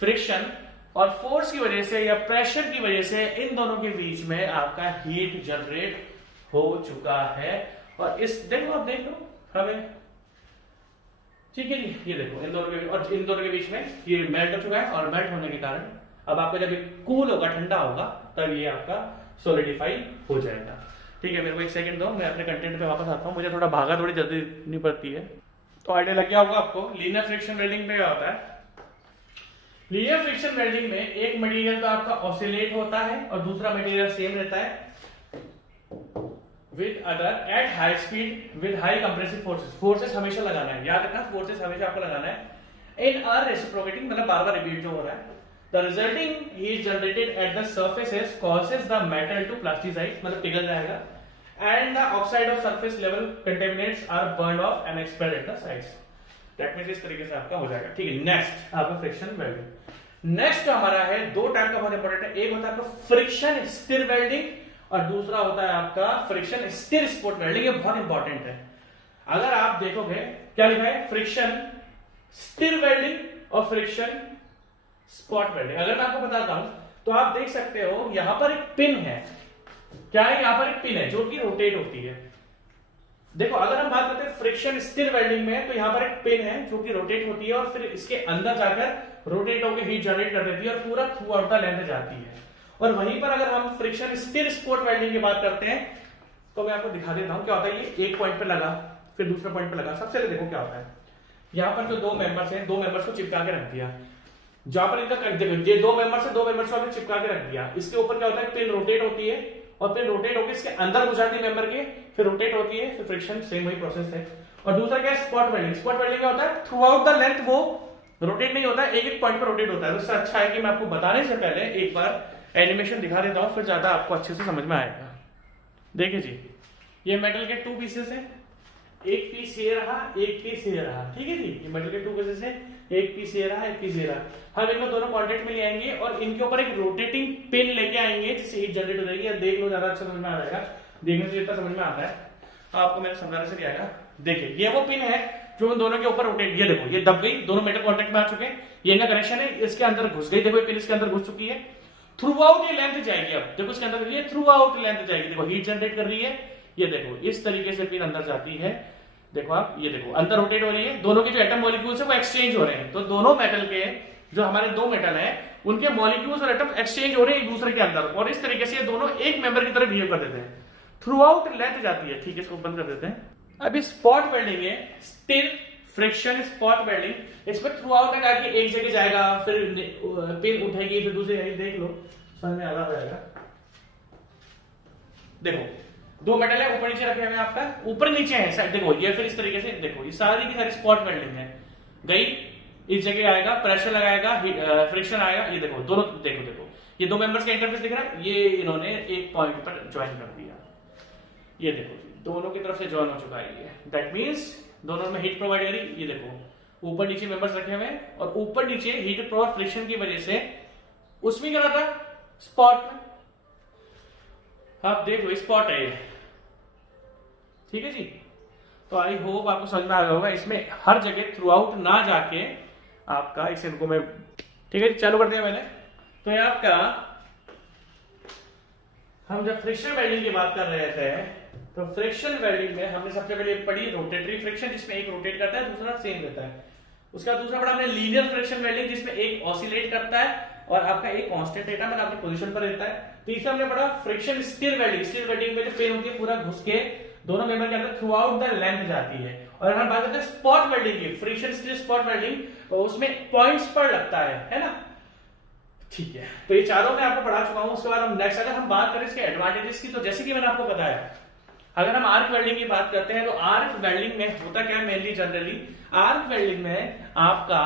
फ्रिक्शन और फोर्स की वजह से या प्रेशर की वजह से इन दोनों के बीच में आपका हीट जनरेट हो चुका है। और इस देखो, आप देख लो हमें, ठीक है जी, ये देखो इन दोनों के, और इन दोनों के बीच में ये मेल्ट हो चुका है और मेल्ट होने के कारण अब आपका जब कूल होगा, ठंडा होगा, तब ये आपका सोलिडिफाई हो जाएगा। ठीक है, मेरे को एक सेकंड दो, मैं अपने कंटेंट पे वापस आता हूँ, मुझे थोड़ा भागा थोड़ी जल्दी नहीं पड़ती है। तो आइडिया लग गया होगा आपको लीनियर फ्रिक्शन वेल्डिंग में क्या होता है। लीनियर फ्रिक्शन वेल्डिंग में एक मटेरियल तो आपका ऑसिलेट होता है और दूसरा मटेरियल सेम रहता है with other at high speed with high compressive forces. Forces हमेशा लगाना है, याद रखना फोर्सेस हमेशा आपको लगाना है इन अ रेसिप्रोकेटिंग, मतलब बार बार रिपीट जो हो रहा है। The resulting heat generated at the surfaces causes the metal to plasticize, मतलब पिघल जाएगा, and the oxide of surface level contaminants are burned off and expelled at the sides. That means इस तरीके से आपका हो जाएगा। ठीक है, नेक्स्ट आपका फ्रिक्शन वेल्डिंग। नेक्स्ट हमारा है दो टाइप का, बहुत इंपॉर्टेंट है। एक होता है आपका फ्रिक्शन स्टिर वेल्डिंग और दूसरा होता है आपका फ्रिक्शन स्टिर स्पॉट वेल्डिंग। ये बहुत इंपॉर्टेंट है। अगर आप देखोगे क्या लिखा है, फ्रिक्शन स्टिर वेल्डिंग और फ्रिक्शन स्पॉट वेल्डिंग। अगर मैं आपको बताता हूं तो आप देख सकते हो यहां पर एक पिन है। क्या है, यहां पर एक पिन है जो कि रोटेट होती है। देखो अगर हम बात करते हैं फ्रिक्शन स्टिर वेल्डिंग में, तो यहां पर एक पिन है जो कि रोटेट होती है और फिर इसके अंदर जाकर रोटेट होकर हीट जनरेट कर देती है और पूरा थ्रू आउट द लेंथ जाती है। और वहीं पर अगर हम फ्रिक्शन स्टिर स्पॉट वेल्डिंग की बात करते हैं तो मैं आपको दिखा देता हूं क्या होता है। ये एक पॉइंट पे लगा, फिर दूसरे पॉइंट पे लगा। सबसे पहले देखो क्या होता है, यहां पर जो दो मेंबर्स हैं, दो मेंबर्स को चिपका के रख दिया। जहां पर इनका ये दो मेंबर्स है, दो मेंबर्स को आपने चिपका के रख दिया। इसके ऊपर क्या होता है, पिन रोटेट होती है और पिन रोटेट होकर इसके अंदर घुस जाती है मेंबर के, फिर रोटेट होती है, फिर फ्रिक्शन, सेम वही प्रोसेस है। और दूसरा क्या है, स्पॉट वेल्डिंग। स्पॉट वेल्डिंग क्या होता है, थ्रू आउट द लेंथ वो रोटेट नहीं होता है, एक एक पॉइंट पर रोटेट होता है। तो इससे अच्छा है कि मैं आपको बताने से पहले एक बार एनिमेशन दिखा देता हूं, फिर ज्यादा आपको अच्छे से समझ में आएगा। देखिए जी, ये मेटल के 2 पीसेस हैं, एक पीस ये रहा, एक पीस ये रहा। ठीक है जी, ये मेटल के 2 पीसेस हैं, एक पीस ये रहा, एक पीस ये रहा। हम इनको दोनों कांटेक्ट में ले आएंगे और इनके ऊपर एक रोटेटिंग पिन लेके आएंगे जिससे हीट जनरेट हो जाएगी। देख लो, ज्यादा अच्छा समझ में आ जाएगा। देखने से जितना समझ में आता है आपको मेरे समझाने से नहीं आएगा। देखिए ये वो पिन है जो उन दोनों के ऊपर रोटेट, ये देखो ये दब गई, दोनों मेटल कांटेक्ट में आ चुके हैं। ये इनका कनेक्शन है, इसके अंदर घुस गई। देखो ये पिन इसके अंदर घुस चुकी है, थ्रू आउट ये लेंथ जाएगी। अब देखो इसके अंदर ये थ्रू आउट लेंथ जाएगी। देखो हीट जनरेट कर रही है, ये देखो इस तरीके से पिन अंदर जाती है। देखो आप, ये देखो अंदर रोटेट हो रही है, दोनों के जो एटम मॉलिक्यूल्स है वो एक्सचेंज हो रहे हैं। तो दोनों मेटल के जो हमारे दो मेटल हैं उनके मॉलिक्यूल्स और एटम एक्सचेंज हो रहे हैं एक दूसरे के अंदर, और इस तरीके से ये दोनों एक मेंबर की तरह बिहेव कर देते हैं। थ्रू आउट लेंथ जाती है। ठीक है, इसको बंद कर देते हैं। अभी स्पॉट वेल्डिंग है, स्टिर फ्रिक्शन स्पॉट वेल्डिंग। इसमें थ्रू आउट लगा के एक जगह जाएगा, फिर पिन उठेगी, फिर दूसरी जगह। देख लो समझ में आ जाएगा। देखो दो मेटल है, ऊपर नीचे रखे हुए आपका, ऊपर नीचे है। देखो ये फिर इस तरीके से, देखो ये सारी की सारी स्पॉट वेल्डिंग है। गई इस जगह आएगा, प्रेशर लगाएगा, फ्रिक्शन आएगा। ये देखो दोनों, देखो ये दो मेंबर्स का इंटरफेस दिख रहा है, ये इन्होंने एक पॉइंट पर ज्वाइन कर दिया। ये देखो दोनों की तरफ से ज्वाइन हो चुका है। दैट मींस दोनों में हीट प्रोवाइड करी। ये देखो ऊपर नीचे मेंबर्स रखे हुए हैं और ऊपर नीचे हीट प्रोवाइड फ्रिक्शन की वजह से उसमें क्या था, स्पॉट में। आप देखो स्पॉट है ये। ठीक है जी, तो आई होप आपको समझ में आ गया होगा। इसमें हर जगह थ्रू आउट ना जाके आपका इस इनको में, ठीक है जी, चालू कर दिया मैंने। तो ये आपका, हम जब फ्रिक्शन वेल्डिंग की बात कर रहे थे तो फ्रिक्शन वेल्डिंग में हमने सबसे पहले पढ़ी रोटेटरी फ्रिक्शन, जिसमें एक रोटेट करता है दूसरा सेम रहता है। उसका दूसरा पढ़ा हमने लीनियर फ्रिक्शन वेल्डिंग, जिसमें एक ऑसिलेट करता है और आपका एक कांस्टेंट रहता है, मतलब अपनी पोजीशन पर रहता है। तीसरा हमने पढ़ा friction stir welding. Stir welding में जो पिन होती है पूरा घुस के दोनों मेंबर के अंदर थ्रू आउट द लेंथ जाती है। और हम बात करते हैं स्पॉट वेल्डिंग की, फ्रिक्शन स्टिर स्पॉट वेल्डिंग, तो उसमें पॉइंट्स पर लगता है ना। ठीक है, तो ये चारों मैं आपको पढ़ा चुका हूं। उसके बाद हम नेक्स्ट, अगर हम बात करें इसके एडवांटेजेस की, तो जैसे कि मैंने आपको बताया, अगर हम आर्क वेल्डिंग की बात करते हैं तो आर्क वेल्डिंग में होता क्या है, मेनली जनरली आर्क वेल्डिंग में आपका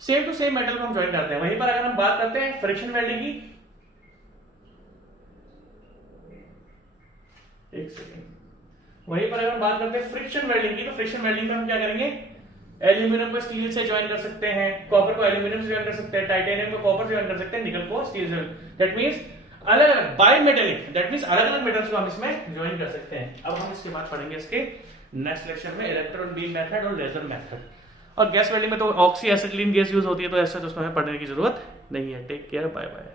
सेम टू सेम मेटल को हम ज्वाइन करते हैं। वहीं पर अगर हम बात करते हैं फ्रिक्शन वेल्डिंग की, एक सेकेंड, वहीं पर अगर हम बात करते हैं फ्रिक्शन वेल्डिंग की, तो फ्रिक्शन वेल्डिंग में हम क्या करेंगे, एल्यूमिनियम को स्टील से ज्वाइन कर सकते हैं, कॉपर को एल्यूमिनियम से ज्वाइन कर सकते हैं, टाइटेनियम को कॉपर से ज्वाइन कर सकते हैं, निकल को स्टील से। दैट मींस अलग अलग बाई मेटेलिक, दैट मींस अलग अलग मेटल्स को हम इसमें ज्वाइन कर सकते हैं। अब हम इसके बाद पढ़ेंगे इसके नेक्स्ट लेक्चर में इलेक्ट्रॉन बीम मेथड और लेजर मेथड। और गैस वेल्डिंग में तो ऑक्सी एसिटिलीन गैस यूज होती है, तो ऐसा तो उसमें हमें पढ़ने की जरूरत नहीं है। Take care, bye bye.